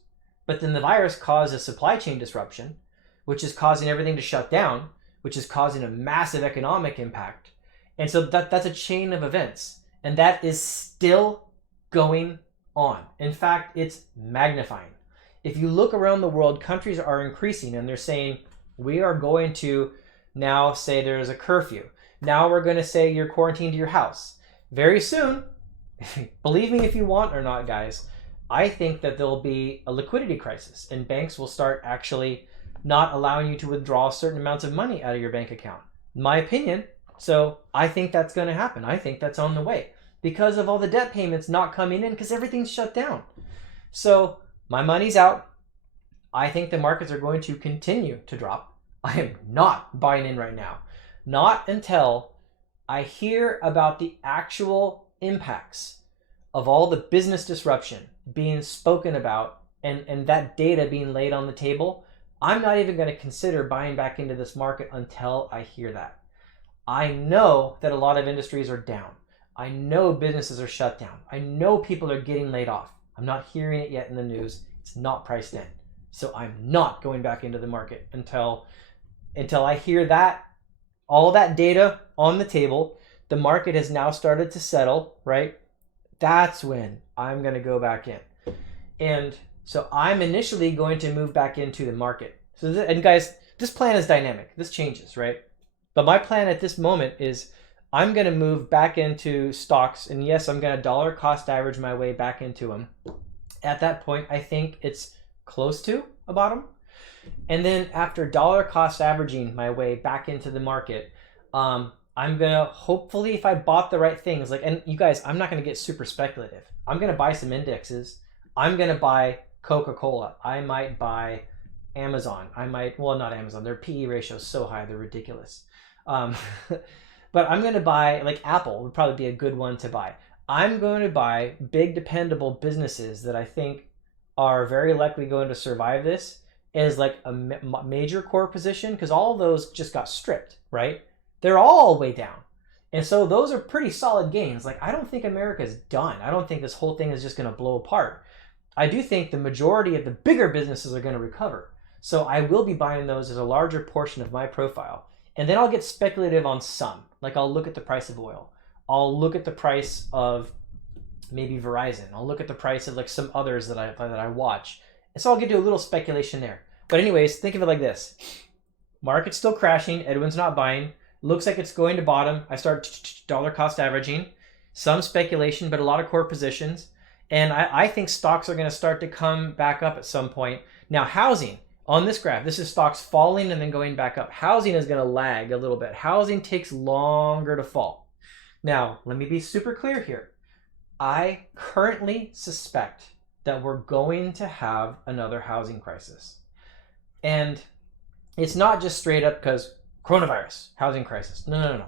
But then the virus causes supply chain disruption, which is causing everything to shut down, which is causing a massive economic impact. And so that's a chain of events. And that is still going on. In fact, it's magnifying. If you look around the world, countries are increasing and they're saying, we are going to now say there's a curfew. Now we're going to say you're quarantined to your house. Very soon, believe me if you want or not, guys, I think that there'll be a liquidity crisis and banks will start actually not allowing you to withdraw certain amounts of money out of your bank account. My opinion. So I think that's going to happen. I think that's on the way because of all the debt payments not coming in because everything's shut down. So my money's out. I think the markets are going to continue to drop. I am not buying in right now. Not until I hear about the actual impacts of all the business disruption being spoken about and that data being laid on the table, I'm not even going to consider buying back into this market until I hear that. I know that a lot of industries are down. I know businesses are shut down. I know people are getting laid off. I'm not hearing it yet in the news. It's not priced in. So I'm not going back into the market until I hear that, all that data on the table. The market has now started to settle, right? That's when I'm going to go back in. And so I'm initially going to move back into the market. And guys, this plan is dynamic. This changes, right? But my plan at this moment is I'm going to move back into stocks. And yes, I'm going to dollar cost average my way back into them. At that point, I think it's close to a bottom. And then after dollar cost averaging my way back into the market, I'm going to hopefully, if I bought the right things, like, and you guys, I'm not going to get super speculative. I'm going to buy some indexes. I'm going to buy Coca-Cola. I might buy Amazon. Well, not Amazon. Their PE ratio is so high, they're ridiculous. But I'm going to buy, like Apple would probably be a good one to buy. I'm going to buy big, dependable businesses that I think are very likely going to survive this as like a major core position, because all of those just got stripped, right? They're all way down. And so those are pretty solid gains. Like, I don't think America's done. I don't think this whole thing is just going to blow apart. I do think the majority of the bigger businesses are going to recover. So I will be buying those as a larger portion of my profile. And then I'll get speculative on some. Like, I'll look at the price of oil. I'll look at the price of maybe Verizon. I'll look at the price of like some others that I watch. And so I'll get to a little speculation there. But anyways, think of it like this. Market's still crashing. Edwin's not buying. Looks like it's going to bottom. I start dollar cost averaging. Some speculation, but a lot of core positions. And I think stocks are going to start to come back up at some point. Now, housing, on this graph, this is stocks falling and then going back up. Housing is going to lag a little bit. Housing takes longer to fall. Now, let me be super clear here. I currently suspect that we're going to have another housing crisis. And it's not just straight up because coronavirus, housing crisis. No.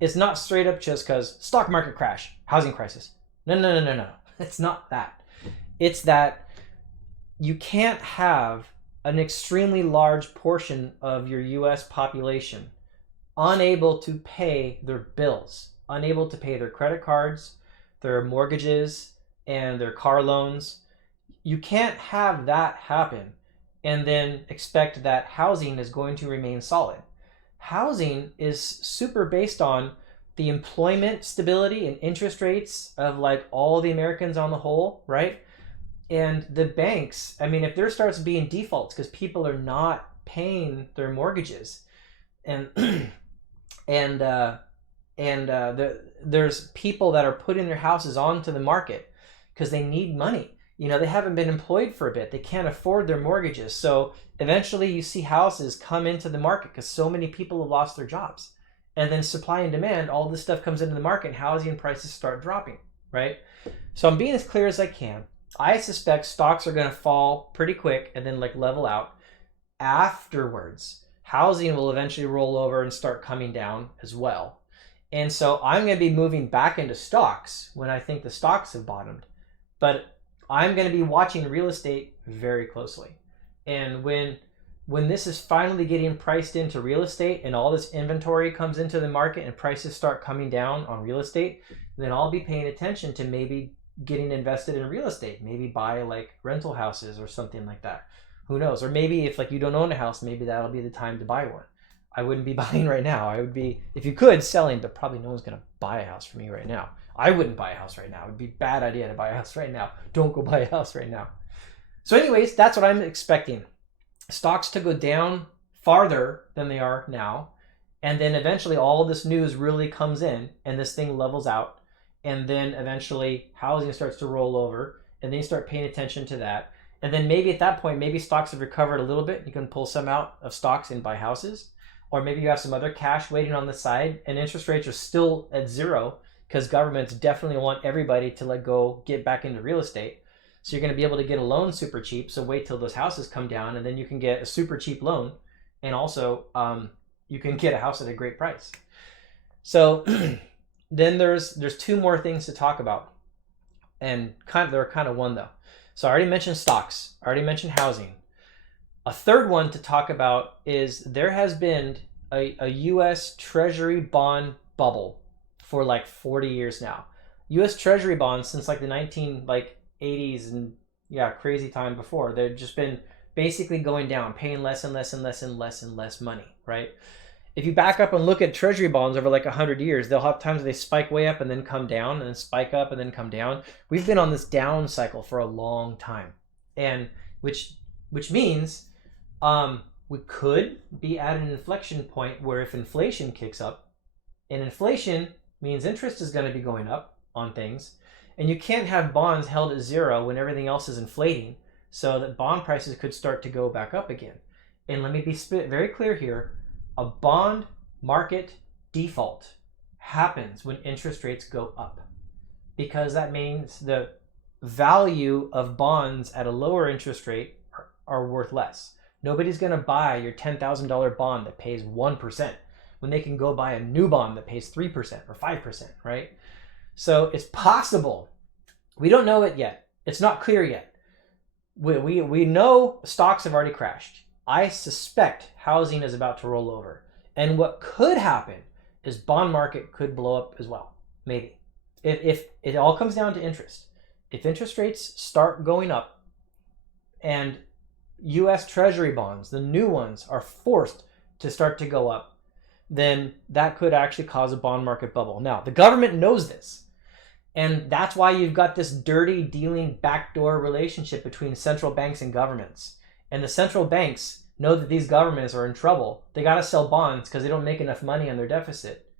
It's not straight up just because stock market crash, housing crisis. No. It's not that. It's that you can't have an extremely large portion of your US population unable to pay their bills, unable to pay their credit cards, their mortgages, and their car loans. You can't have that happen and then expect that housing is going to remain solid. Housing is super based on the employment stability and interest rates of like all the Americans on the whole, right? And the banks, I mean, if there starts being defaults because people are not paying their mortgages, and there's people that are putting their houses onto the market because they need money. You know, they haven't been employed for a bit. They can't afford their mortgages. So eventually you see houses come into the market because so many people have lost their jobs. And then supply and demand, all this stuff comes into the market and housing prices start dropping, right? So I'm being as clear as I can. I suspect stocks are going to fall pretty quick and then like level out. Afterwards, housing will eventually roll over and start coming down as well. And so I'm going to be moving back into stocks when I think the stocks have bottomed. But I'm going to be watching real estate very closely. And when this is finally getting priced into real estate and all this inventory comes into the market and prices start coming down on real estate, then I'll be paying attention to maybe getting invested in real estate, maybe buy like rental houses or something like that. Who knows? Or maybe if like you don't own a house, maybe that'll be the time to buy one. I wouldn't be buying right now. I would be, if you could, selling, but probably no one's going to buy a house for me right now. I wouldn't buy a house right now. It would be a bad idea to buy a house right now. Don't go buy a house right now. So anyways, that's what I'm expecting. Stocks to go down farther than they are now. And then eventually all this news really comes in and this thing levels out. And then eventually housing starts to roll over and then you start paying attention to that. And then maybe at that point, maybe stocks have recovered a little bit. You can pull some out of stocks and buy houses. Or maybe you have some other cash waiting on the side and interest rates are still at zero because governments definitely want everybody to get back into real estate. So you're going to be able to get a loan super cheap. So wait till those houses come down and then you can get a super cheap loan. And also you can get a house at a great price. So then there's two more things to talk about. and they're kind of one though. So I already mentioned stocks. I already mentioned housing. A third one to talk about is there has been a U.S. Treasury bond bubble for like 40 years now. U.S. Treasury bonds since like the 80s and crazy time before. They've just been basically going down, paying less and less and less and less and less money, right? If you back up and look at Treasury bonds over like 100 years, they'll have times they spike way up and then come down and then spike up and then come down. We've been on this down cycle for a long time, and which means we could be at an inflection point where if inflation kicks up, and inflation means interest is going to be going up on things, and you can't have bonds held at zero when everything else is inflating, so that bond prices could start to go back up again. And let me be very clear here, a bond market default happens when interest rates go up, because that means the value of bonds at a lower interest rate are worth less. Nobody's going to buy your $10,000 bond that pays 1% when they can go buy a new bond that pays 3% or 5%, right? So it's possible. We don't know it yet. It's not clear yet. We know stocks have already crashed. I suspect housing is about to roll over. And what could happen is bond market could blow up as well, maybe. If it all comes down to interest. If interest rates start going up and U.S. Treasury bonds, the new ones, are forced to start to go up, then that could actually cause a bond market bubble. Now, the government knows this, and that's why you've got this dirty dealing backdoor relationship between central banks and governments. And the central banks know that these governments are in trouble. They got to sell bonds because they don't make enough money on their deficit.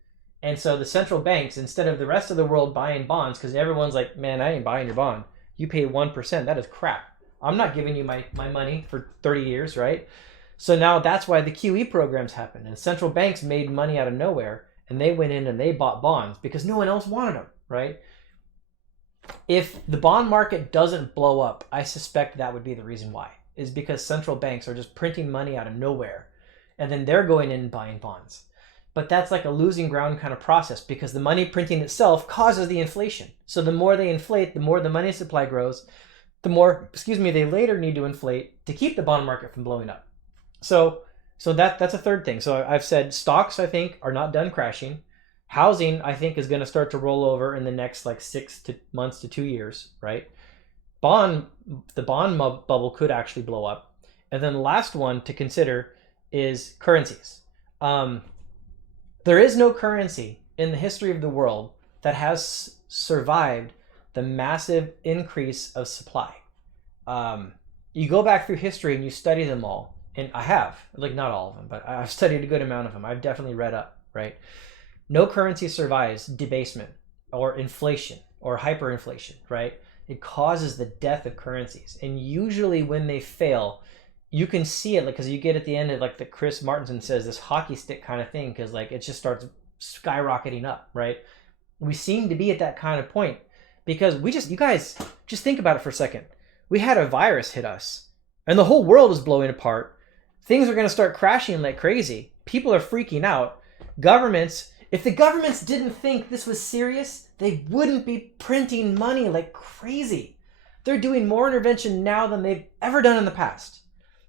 And so the central banks, instead of the rest of the world buying bonds, because everyone's like, man, I ain't buying your bond. You pay 1%. That is crap. I'm not giving you my money for 30 years, right? So now that's why the QE programs happened. And central banks made money out of nowhere, and they went in and they bought bonds because no one else wanted them, right? If the bond market doesn't blow up, I suspect that would be the reason why, is because central banks are just printing money out of nowhere, and then they're going in and buying bonds. But that's like a losing ground kind of process, because the money printing itself causes the inflation. So the more they inflate, the more the money supply grows, the more, they later need to inflate to keep the bond market from blowing up. So that's a third thing. So I've said stocks, I think, are not done crashing. Housing, I think, is going to start to roll over in the next like 6 months to 2 years, right? The bond bubble could actually blow up. And then the last one to consider is currencies. There is no currency in the history of the world that has survived the massive increase of supply. You go back through history and you study them all, and I have, like, not all of them, but I've studied a good amount of them. I've definitely read up, right? No currency survives debasement or inflation or hyperinflation, right? It causes the death of currencies. And usually when they fail, you can see it, like, because you get at the end of, like, the Chris Martenson says, this hockey stick kind of thing, because, like, it just starts skyrocketing up, right? We seem to be at that kind of point because you guys, just think about it for a second. We had a virus hit us and the whole world is blowing apart. Things are going to start crashing like crazy. People are freaking out. If the governments didn't think this was serious, they wouldn't be printing money like crazy. They're doing more intervention now than they've ever done in the past.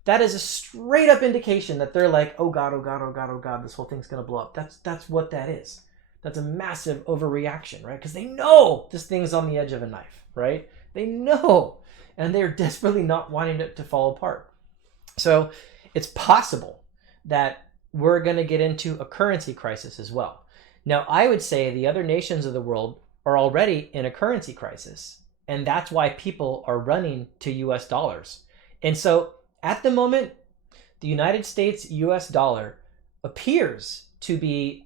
That is a straight up indication that they're like, oh God, oh God, oh God, oh God, this whole thing's going to blow up. That's what that is. That's a massive overreaction, right? Because they know this thing's on the edge of a knife, right? They know. And they're desperately not wanting it to fall apart. So it's possible that we're going to get into a currency crisis as well. Now, I would say the other nations of the world are already in a currency crisis. And that's why people are running to US dollars. And so at the moment, the United States US dollar appears to be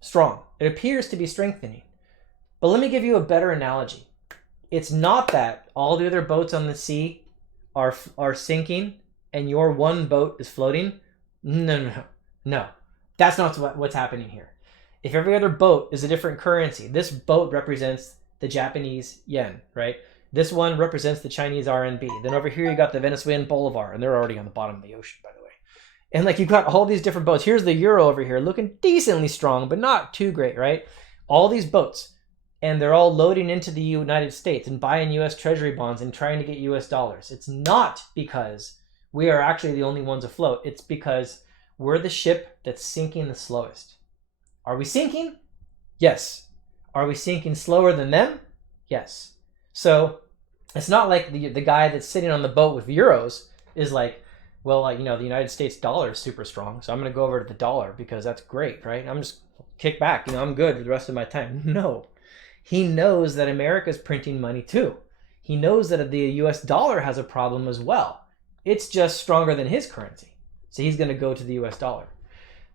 strong. It appears to be strengthening. But let me give you a better analogy. It's not that all the other boats on the sea are sinking and your one boat is floating. No. That's not what's happening here. If every other boat is a different currency, this boat represents the Japanese yen, right? This one represents the Chinese RMB. Then over here you got the Venezuelan bolivar, and they're already on the bottom of the ocean, by the way. And like you've got all these different boats. Here's the euro over here, looking decently strong, but not too great, right? All these boats. and they're all loading into the United States and buying US Treasury bonds and trying to get US dollars. It's not because we are actually the only ones afloat. It's because we're the ship that's sinking the slowest. Are we sinking? Yes. Are we sinking slower than them? Yes. So it's not like the guy that's sitting on the boat with euros is like, well, the United States dollar is super strong, so I'm going to go over to the dollar because that's great, right? I'm just kick back, I'm good for the rest of my time. No. He knows that America's printing money too. He knows that the US dollar has a problem as well. It's just stronger than his currency. So he's going to go to the US dollar.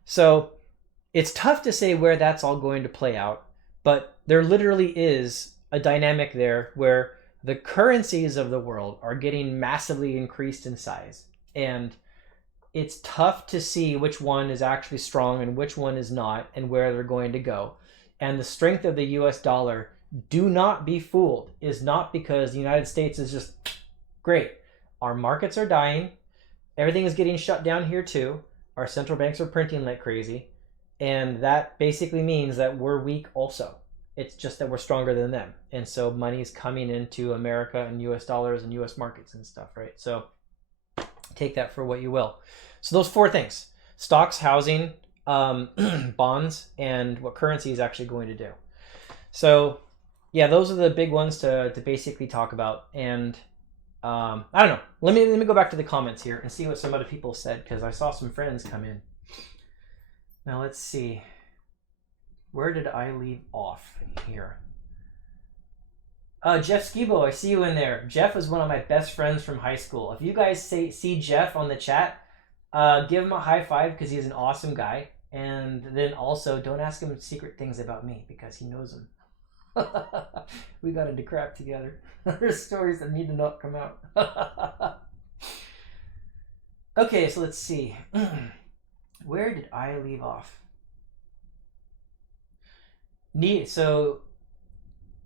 So it's tough to say where that's all going to play out, but there literally is a dynamic there where the currencies of the world are getting massively increased in size. And it's tough to see which one is actually strong and which one is not and where they're going to go. And the strength of the US dollar, do not be fooled, is not because the United States is just great. Our markets are dying. Everything is getting shut down here too. Our central banks are printing like crazy. And that basically means that we're weak also. It's just that we're stronger than them. And so money is coming into America and US dollars and US markets and stuff, right? So take that for what you will. So those four things: stocks, housing, bonds, and what currency is actually going to do. So yeah, those are the big ones to basically talk about. And I don't know. Let me go back to the comments here and see what some other people said, because I saw some friends come in. Now let's see. Where did I leave off here? Jeff Skibo, I see you in there. Jeff was one of my best friends from high school. If you guys see Jeff on the chat, give him a high five because he's an awesome guy. And then also, don't ask him secret things about me because he knows them. We got into crap together. There's stories that need to not come out. Okay, so let's see. Where did I leave off?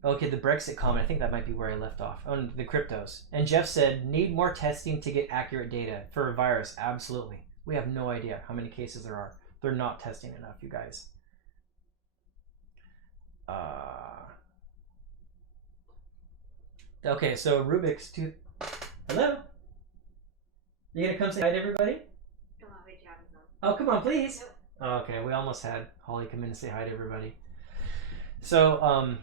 Okay, the Brexit comment, I think that might be where I left off, on the cryptos. And Jeff said, need more testing to get accurate data for a virus. Absolutely. We have no idea how many cases there are. They're not testing enough, you guys. Okay, so Rubik's tooth. Hello? You gonna come say hi to everybody? Oh, come on, please. Nope. Okay, we almost had Holly come in and say hi to everybody. So,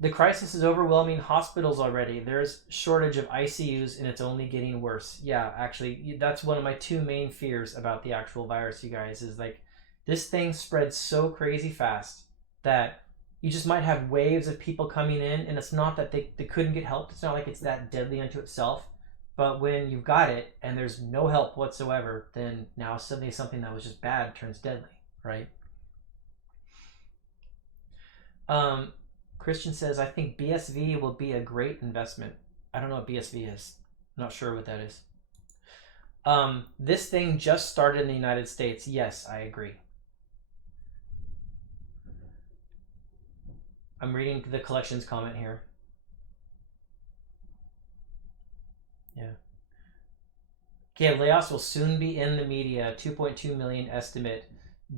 the crisis is overwhelming hospitals already. There's shortage of ICUs and it's only getting worse. Yeah, actually, that's one of my two main fears about the actual virus, you guys, is like this thing spreads so crazy fast that you just might have waves of people coming in, and it's not that they couldn't get help. It's not like it's that deadly unto itself. But when you've got it and there's no help whatsoever, then now suddenly something that was just bad turns deadly, right? Christian says, I think BSV will be a great investment. I don't know what BSV is. I'm not sure what that is. This thing just started in the United States. Yes, I agree. I'm reading the collections comment here. Yeah. Okay, layoffs will soon be in the media. 2.2 million estimate.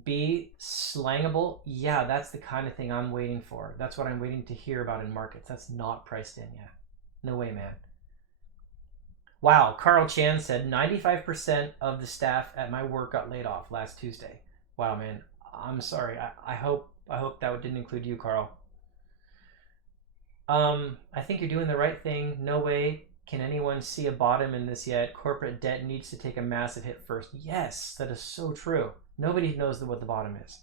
Be slangable? Yeah, that's the kind of thing I'm waiting for. That's what I'm waiting to hear about in markets. That's not priced in yet. No way, man. Wow, Carl Chan said 95% of the staff at my work got laid off last Tuesday. Wow, man. I'm sorry. I hope that didn't include you, Carl. I think you're doing the right thing. No way can anyone see a bottom in this yet. Corporate debt needs to take a massive hit first. Yes, that is so true. Nobody knows what the bottom is.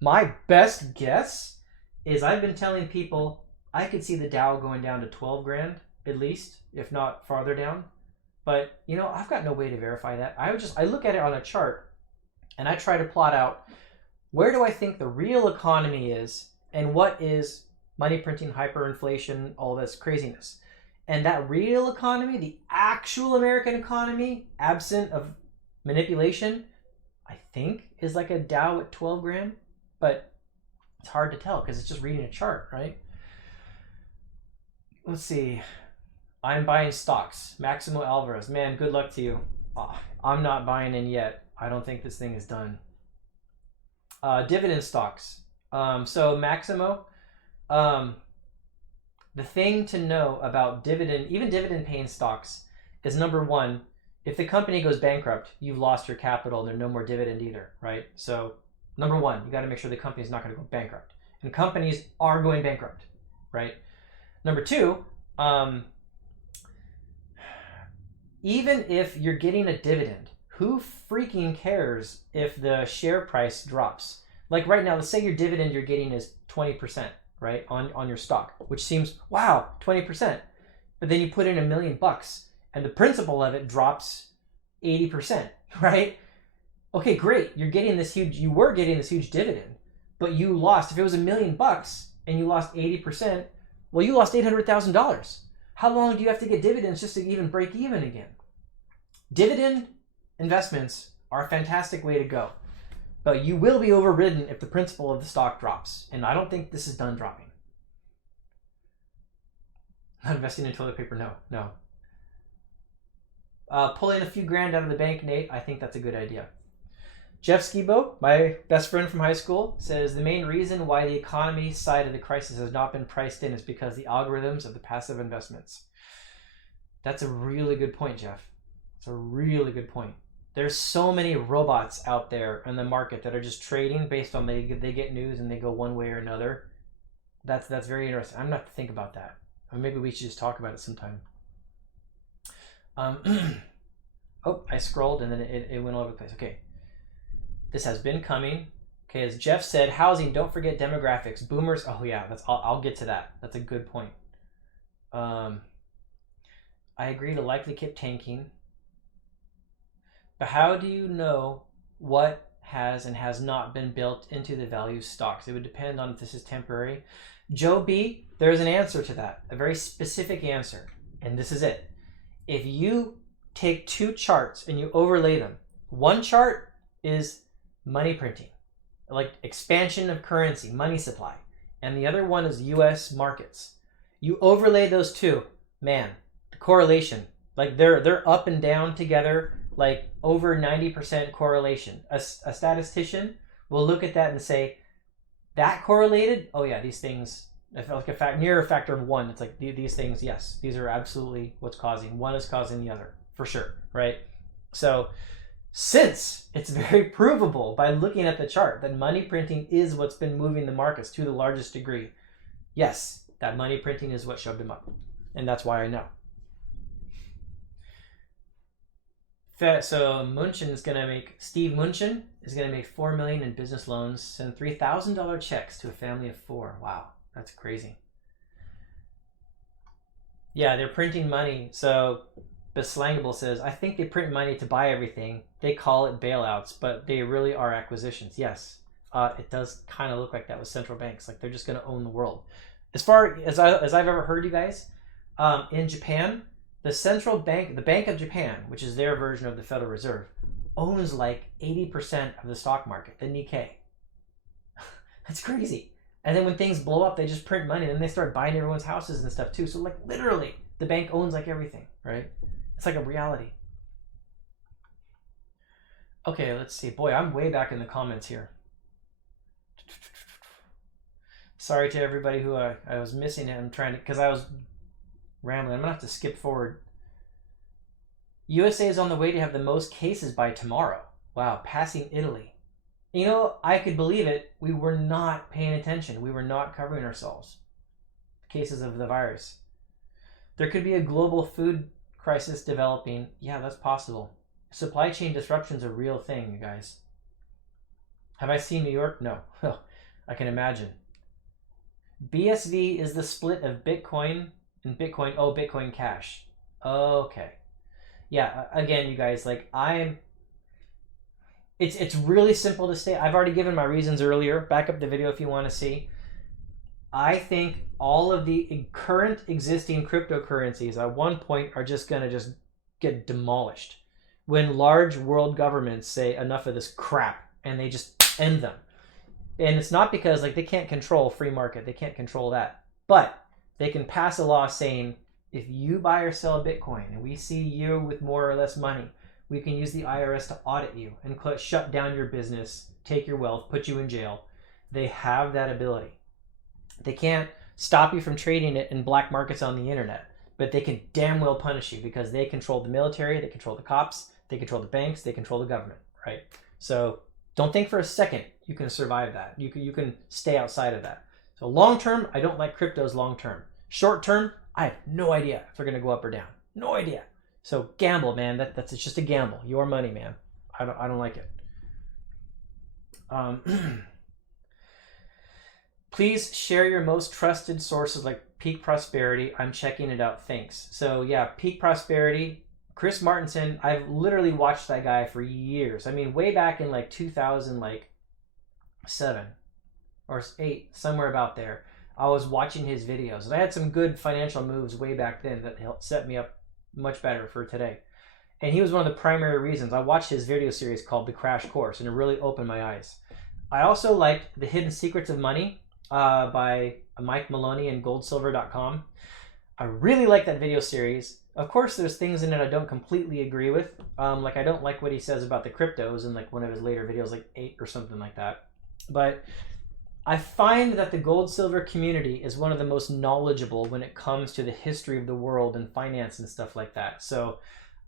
My best guess is I've been telling people I could see the Dow going down to 12 grand at least, if not farther down. But, I've got no way to verify that. I look at it on a chart and I try to plot out where do I think the real economy is and what is money printing, hyperinflation, all this craziness. And that real economy, the actual American economy, absent of manipulation, I think is like a Dow at 12 grand, but it's hard to tell because it's just reading a chart, right? Let's see. I'm buying stocks. Maximo Alvarez. Man, good luck to you. I'm not buying in yet. I don't think this thing is done. Dividend stocks. So Maximo, The thing to know about even dividend paying stocks is, number one, if the company goes bankrupt, you've lost your capital and there's no more dividend either, right? So number one, you got to make sure the company's not going to go bankrupt. And companies are going bankrupt, right? Number two, even if you're getting a dividend, who freaking cares if the share price drops? Like right now, let's say your dividend you're getting is 20%, right, on your stock, which seems, wow, 20%. But then you put in $1 million and the principal of it drops 80%, right? Okay, great. You were getting this huge dividend, but you lost, if it was $1 million and you lost 80%, well, you lost $800,000. How long do you have to get dividends just to even break even again? Dividend investments are a fantastic way to go, but you will be overridden if the principal of the stock drops. And I don't think this is done dropping. Not investing in toilet paper, no. Pulling a few grand out of the bank, Nate, I think that's a good idea. Jeff Skibo, my best friend from high school, says the main reason why the economy side of the crisis has not been priced in is because the algorithms of the passive investments. That's a really good point, Jeff. It's a really good point. There's so many robots out there in the market that are just trading based on they get news and they go one way or another. That's very interesting. I'm gonna have to think about that. Or maybe we should just talk about it sometime. Oh, I scrolled and then it went all over the place. Okay. This has been coming. Okay, as Jeff said, housing, don't forget demographics. Boomers, oh yeah, I'll get to that. That's a good point. I agree to likely keep tanking. But how do you know what has and has not been built into the value stocks? It would depend on if this is temporary. Joe B, there's an answer to that, a very specific answer, and this is it. If you take two charts and you overlay them, one chart is money printing, like expansion of currency, money supply, and the other one is US markets. You overlay those two, man, the correlation, like they're up and down together, like over 90% correlation. A statistician will look at that and say, that correlated? Oh yeah, these things, like near a factor of one. It's like these things, yes, these are absolutely what's causing. One is causing the other, for sure, right? So since it's very provable by looking at the chart that money printing is what's been moving the markets to the largest degree, yes, that money printing is what shoved them up. And that's why I know. So Steve Munchin is going to make $4 million in business loans, send $3,000 checks to a family of 4. Wow, that's crazy. Yeah, they're printing money. So Beslangable says, I think they print money to buy everything. They call it bailouts, but they really are acquisitions. Yes, it does kind of look like that with central banks. Like they're just going to own the world. As far as I've ever heard, you guys, in Japan, the central bank, the Bank of Japan, which is their version of the Federal Reserve, owns like 80% of the stock market, the Nikkei. That's crazy. And then when things blow up, they just print money and then they start buying everyone's houses and stuff too. So like literally, the bank owns like everything, right? It's like a reality. Okay, let's see. Boy, I'm way back in the comments here. Sorry to everybody who I was missing it. I'm trying to, because I was rambling. I'm gonna have to skip forward. USA is on the way to have the most cases by tomorrow. Wow, passing Italy. You know, I could believe it. We were not paying attention. We were not covering ourselves. Cases of the virus. There could be a global food crisis developing. Yeah, that's possible. Supply chain disruption's a real thing, you guys. Have I seen New York? No. I can imagine. BSV is the split of Bitcoin and Bitcoin. Oh, Bitcoin Cash. Okay. Yeah, again, you guys, like it's really simple to say. I've already given my reasons earlier. Back up the video if you want to see. I think all of the current existing cryptocurrencies at one point are just going to just get demolished when large world governments say enough of this crap and they just end them. And it's not because like they can't control free market. They can't control that. But they can pass a law saying if you buy or sell Bitcoin and we see you with more or less money, we can use the IRS to audit you and shut down your business, take your wealth, put you in jail. They have that ability. They can't stop you from trading it in black markets on the internet. But they can damn well punish you because they control the military, they control the cops, they control the banks, they control the government, right? So don't think for a second you can survive that. You can stay outside of that. So long term, I don't like cryptos long term. Short term, I have no idea if they're going to go up or down. No idea. So gamble, man. That's it's just a gamble. Your money, man. I don't like it. Please share your most trusted sources like Peak Prosperity. I'm checking it out. Thanks. So yeah, Peak Prosperity. Chris Martenson, I've literally watched that guy for years. I mean, way back in like 2007 or 8, somewhere about there. I was watching his videos, and I had some good financial moves way back then that helped set me up much better for today. And he was one of the primary reasons. I watched his video series called The Crash Course, and it really opened my eyes. I also liked The Hidden Secrets of Money by Mike Maloney and goldsilver.com. I really like that video series. Of course, there's things in it I don't completely agree with. Like I don't like what he says about the cryptos in like one of his later videos, like 8 or something like that. But I find that the gold silver community is one of the most knowledgeable when it comes to the history of the world and finance and stuff like that. So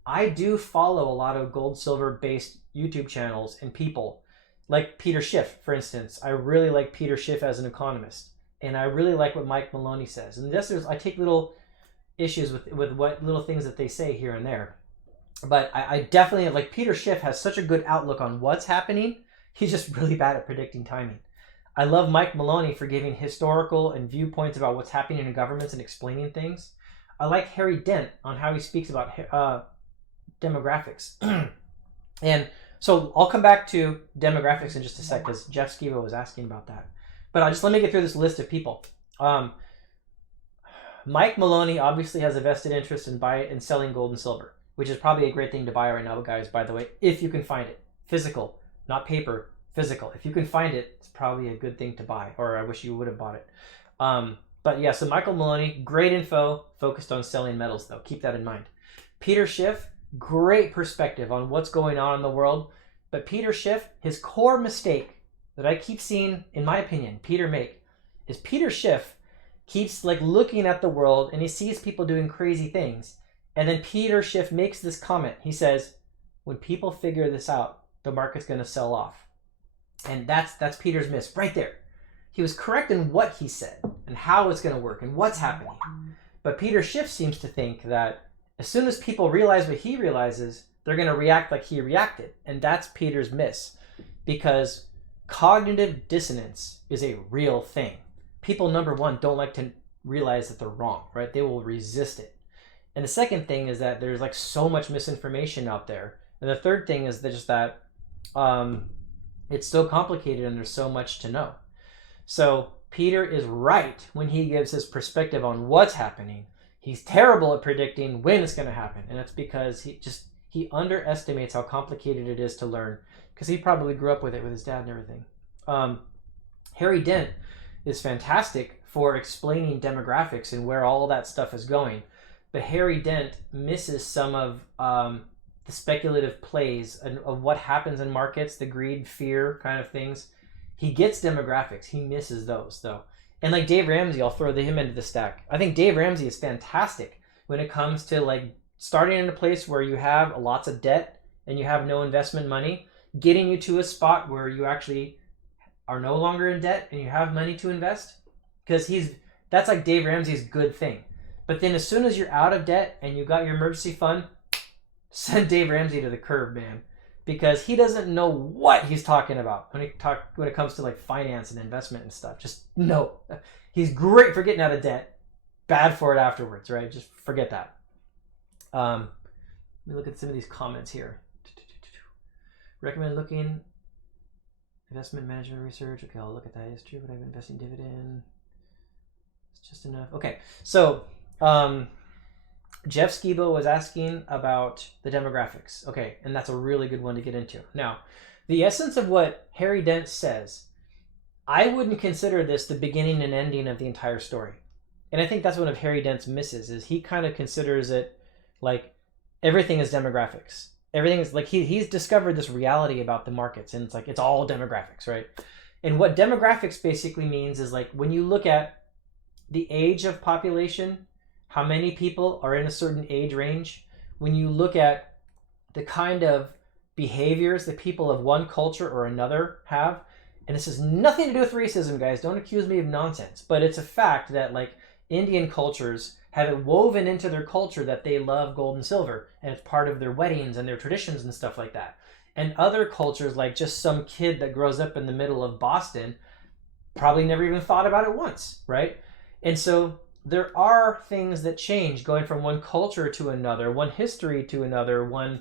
I do follow a lot of gold silver based YouTube channels and people like Peter Schiff, for instance. I really like Peter Schiff as an economist, and I really like what Mike Maloney says. And I take little issues with what little things that they say here and there. But I definitely like Peter Schiff has such a good outlook on what's happening. He's just really bad at predicting timing. I love Mike Maloney for giving historical and viewpoints about what's happening in governments and explaining things. I like Harry Dent on how he speaks about demographics. And so I'll come back to demographics in just a sec because Jeff Skivo was asking about that. But let me get through this list of people. Mike Maloney obviously has a vested interest in buying and selling gold and silver, which is probably a great thing to buy right now, guys, by the way, if you can find it. Physical, not paper, physical. If you can find it, it's probably a good thing to buy, or I wish you would have bought it. But yeah, so Michael Maloney, great info, focused on selling metals though. Keep that in mind. Peter Schiff, great perspective on what's going on in the world. But Peter Schiff, his core mistake that I keep seeing, in my opinion, Peter make, is Peter Schiff keeps like looking at the world and he sees people doing crazy things. And then Peter Schiff makes this comment. He says, when people figure this out, the market's going to sell off. And that's Peter's miss right there. He was correct in what he said and how it's going to work and what's happening. But Peter Schiff seems to think that as soon as people realize what he realizes, they're going to react like he reacted. And that's Peter's miss, because cognitive dissonance is a real thing. People, number one, don't like to realize that they're wrong, right? They will resist it. And the second thing is that there's like so much misinformation out there. And the third thing is that just that it's so complicated and there's so much to know. So Peter is right when he gives his perspective on what's happening. He's terrible at predicting when it's going to happen. And it's because he underestimates how complicated it is to learn, because he probably grew up with it with his dad and everything. Harry Dent is fantastic for explaining demographics and where all that stuff is going. But Harry Dent misses some of the speculative plays of what happens in markets, the greed, fear kind of things. He gets demographics. He misses those, though. And like Dave Ramsey, I'll throw him into the stack. I think Dave Ramsey is fantastic when it comes to like starting in a place where you have lots of debt and you have no investment money, getting you to a spot where you actually are no longer in debt and you have money to invest. Because that's like Dave Ramsey's good thing. But then as soon as you're out of debt and you got your emergency fund, send Dave Ramsey to the curb, man. Because he doesn't know what he's talking about when it comes to like finance and investment and stuff. Just no. He's great for getting out of debt, bad for it afterwards, right? Just forget that. Let me look at some of these comments here. Recommend looking investment management research. Okay, I'll look at that. It's true, but I've been investing dividend. It's just enough. Okay, so Jeff Skibo was asking about the demographics. Okay, and that's a really good one to get into. Now, the essence of what Harry Dent says, I wouldn't consider this the beginning and ending of the entire story. And I think that's one of Harry Dent's misses, is he kind of considers it like everything is demographics. Everything is like he's discovered this reality about the markets, and it's like it's all demographics, right? And what demographics basically means is like when you look at the age of population, how many people are in a certain age range, when you look at the kind of behaviors that people of one culture or another have, and this has nothing to do with racism, guys, don't accuse me of nonsense, but it's a fact that like Indian cultures have it woven into their culture that they love gold and silver, and it's part of their weddings and their traditions and stuff like that. And other cultures, like just some kid that grows up in the middle of Boston, probably never even thought about it once, right? And so there are things that change going from one culture to another, one history to another, one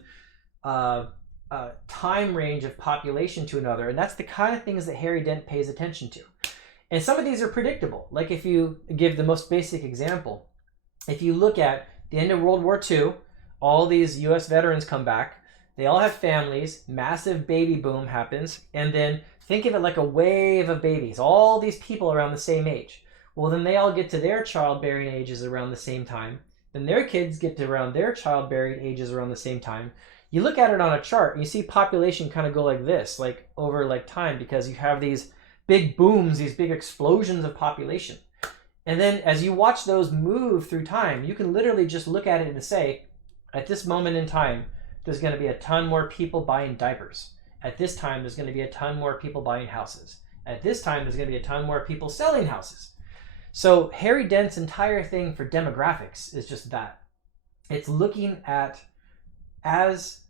time range of population to another. And that's the kind of things that Harry Dent pays attention to. And some of these are predictable. Like if you give the most basic example, if you look at the end of World War II, all these US veterans come back, they all have families, massive baby boom happens, and then think of it like a wave of babies, all these people around the same age. Well, then they all get to their childbearing ages around the same time. Then their kids get to around their childbearing ages around the same time. You look at it on a chart, and you see population kind of go like this, like over like time, because you have these big booms, these big explosions of population. And then as you watch those move through time, you can literally just look at it and say, at this moment in time, there's going to be a ton more people buying diapers. At this time, there's going to be a ton more people buying houses. At this time, there's going to be a ton more people selling houses. So Harry Dent's entire thing for demographics is just that. It's looking at, as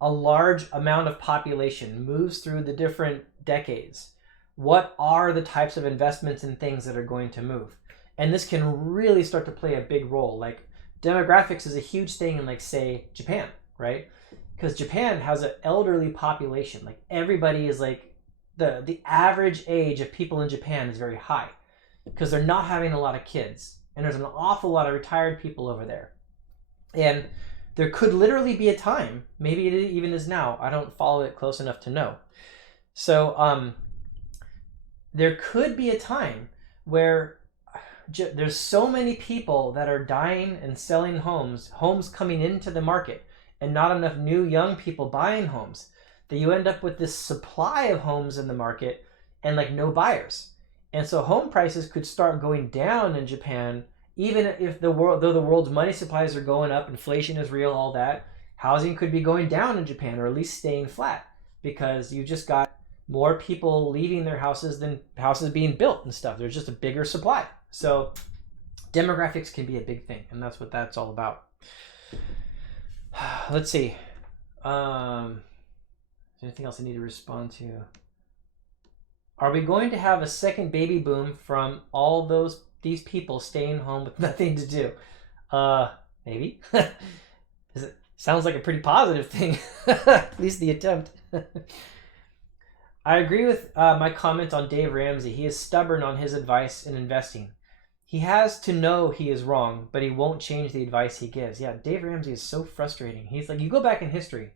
a large amount of population moves through the different decades, what are the types of investments and things that are going to move? And this can really start to play a big role. Like demographics is a huge thing in, like, say, Japan, right? Because Japan has an elderly population. Like everybody is like, the average age of people in Japan is very high because they're not having a lot of kids. And there's an awful lot of retired people over there. And there could literally be a time, maybe it even is now, I don't follow it close enough to know. So there could be a time where there's so many people that are dying and selling homes coming into the market, and not enough new young people buying homes, that you end up with this supply of homes in the market and like no buyers. And so home prices could start going down in Japan, even if though the world's money supplies are going up, inflation is real, all that, housing could be going down in Japan, or at least staying flat, because you just got more people leaving their houses than houses being built and stuff. There's just a bigger supply. So demographics can be a big thing, and that's what that's all about. Let's see. Is there anything else I need to respond to? Are we going to have a second baby boom from all these people staying home with nothing to do? Maybe. Sounds like a pretty positive thing. At least the attempt. I agree with my comment on Dave Ramsey. He is stubborn on his advice in investing. He has to know he is wrong, but he won't change the advice he gives. Yeah, Dave Ramsey is so frustrating. He's like, you go back in history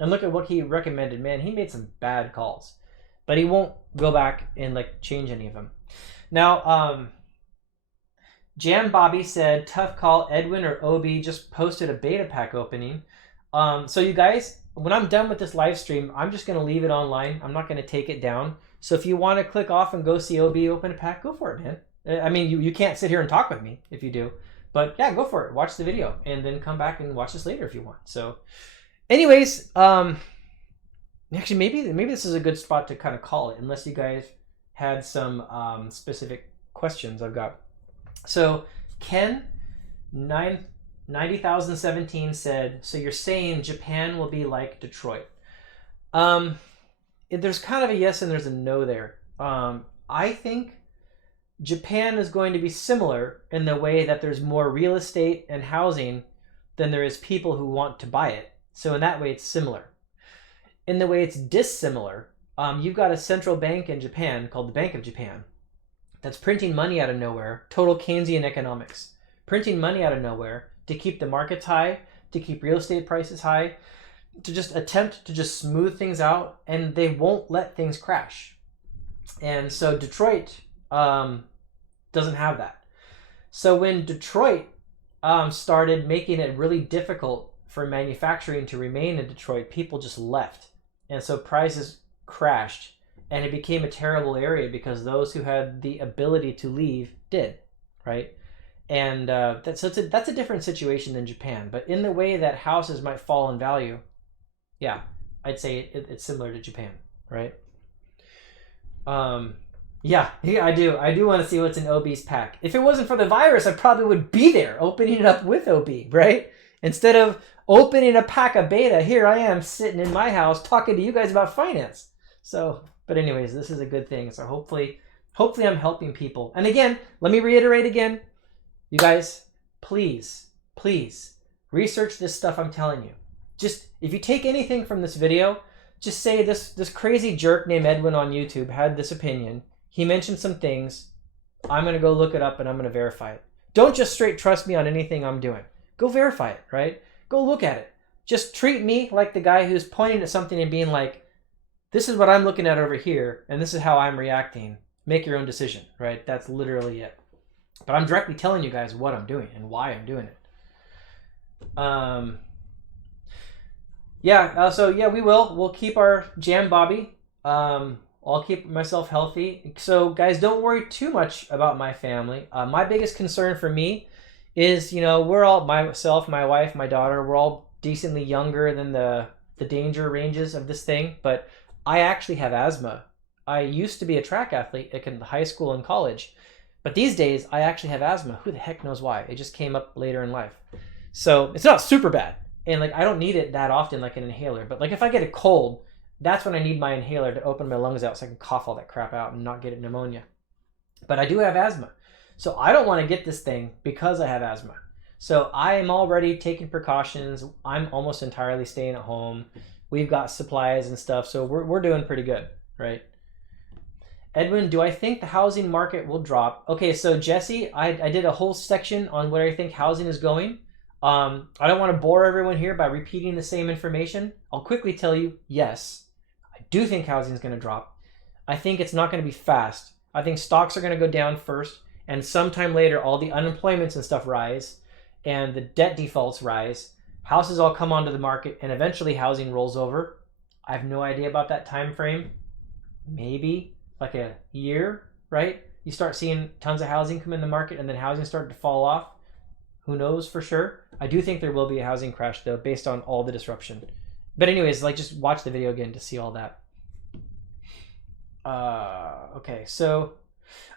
and look at what he recommended. Man, he made some bad calls, but he won't go back and like change any of them. Now, Jam Bobby said, tough call. Edwin or Obi just posted a beta pack opening. So you guys, when I'm done with this live stream, I'm just going to leave it online. I'm not going to take it down. So if you want to click off and go see Obi open a pack, go for it, man. I mean, you can't sit here and talk with me if you do. But yeah, go for it. Watch the video and then come back and watch this later if you want. So anyways, actually, maybe this is a good spot to kind of call it, unless you guys had some specific questions I've got. So Ken 90,017 said, so you're saying Japan will be like Detroit? There's kind of a yes and there's a no there. I think Japan is going to be similar in the way that there's more real estate and housing than there is people who want to buy it. So in that way, it's similar. In the way it's dissimilar, you've got a central bank in Japan called the Bank of Japan that's printing money out of nowhere, total Keynesian economics, printing money out of nowhere to keep the markets high, to keep real estate prices high, to just attempt to just smooth things out, and they won't let things crash. And so Detroit doesn't have that. So when Detroit started making it really difficult for manufacturing to remain in Detroit, people just left. And so prices crashed, and it became a terrible area because those who had the ability to leave did. right? And that's a different situation than Japan. But in the way that houses might fall in value, yeah, I'd say it's similar to Japan, right? Yeah, I do. I do want to see what's in OB's pack. If it wasn't for the virus, I probably would be there opening it up with OB, right? Instead of opening a pack of beta, here I am sitting in my house talking to you guys about finance. So, but anyways, this is a good thing. So hopefully I'm helping people. And again, let me reiterate again, you guys, please research this stuff I'm telling you. Just, if you take anything from this video, just say this crazy jerk named Edwin on YouTube had this opinion. He mentioned some things. I'm going to go look it up and I'm going to verify it. Don't just straight trust me on anything I'm doing. Go verify it, right? Go look at it. Just treat me like the guy who's pointing at something and being like, this is what I'm looking at over here, and this is how I'm reacting. Make your own decision, right? That's literally it. But I'm directly telling you guys what I'm doing and why I'm doing it. So we will. We'll keep our jam Bobby. I'll keep myself healthy. So guys, don't worry too much about my family. My biggest concern for me is, we're all, myself, my wife, my daughter, we're all decently younger than the danger ranges of this thing, but I actually have asthma. I used to be a track athlete in high school and college, but these days I actually have asthma. Who the heck knows why? It just came up later in life. So it's not super bad. And I don't need it that often like an inhaler, but if I get a cold, that's when I need my inhaler to open my lungs out so I can cough all that crap out and not get pneumonia. But I do have asthma. So I don't want to get this thing because I have asthma. So I am already taking precautions. I'm almost entirely staying at home. We've got supplies and stuff. So we're doing pretty good, right? Edwin, do I think the housing market will drop? Okay, so Jesse, I did a whole section on where I think housing is going. I don't want to bore everyone here by repeating the same information. I'll quickly tell you, yes, I do think housing is going to drop. I think it's not going to be fast. I think stocks are going to go down first, and sometime later, all the unemployments and stuff rise, and the debt defaults rise. Houses all come onto the market, and eventually housing rolls over. I have no idea about that time frame. Maybe like a year, right? You start seeing tons of housing come in the market, and then housing started to fall off. Who knows for sure? I do think there will be a housing crash though, based on all the disruption. But anyways, just watch the video again to see all that. Okay, so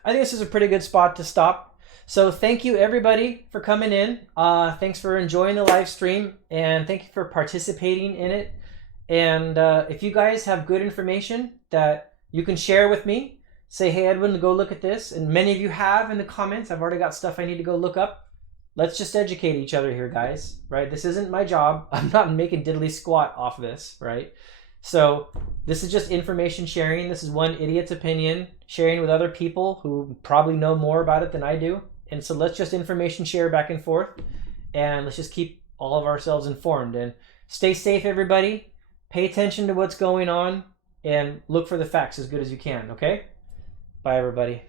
I think this is a pretty good spot to stop. So thank you everybody for coming in. Thanks for enjoying the live stream, and thank you for participating in it. And if you guys have good information that you can share with me, say, hey Edwin, go look at this. And many of you have in the comments. I've already got stuff I need to go look up. Let's just educate each other here, guys, right? This isn't my job. I'm not making diddly squat off this, right? So this is just information sharing. This is one idiot's opinion, sharing with other people who probably know more about it than I do. And so let's just information share back and forth, and let's just keep all of ourselves informed. And stay safe, everybody. Pay attention to what's going on, and look for the facts as good as you can, okay? Bye, everybody.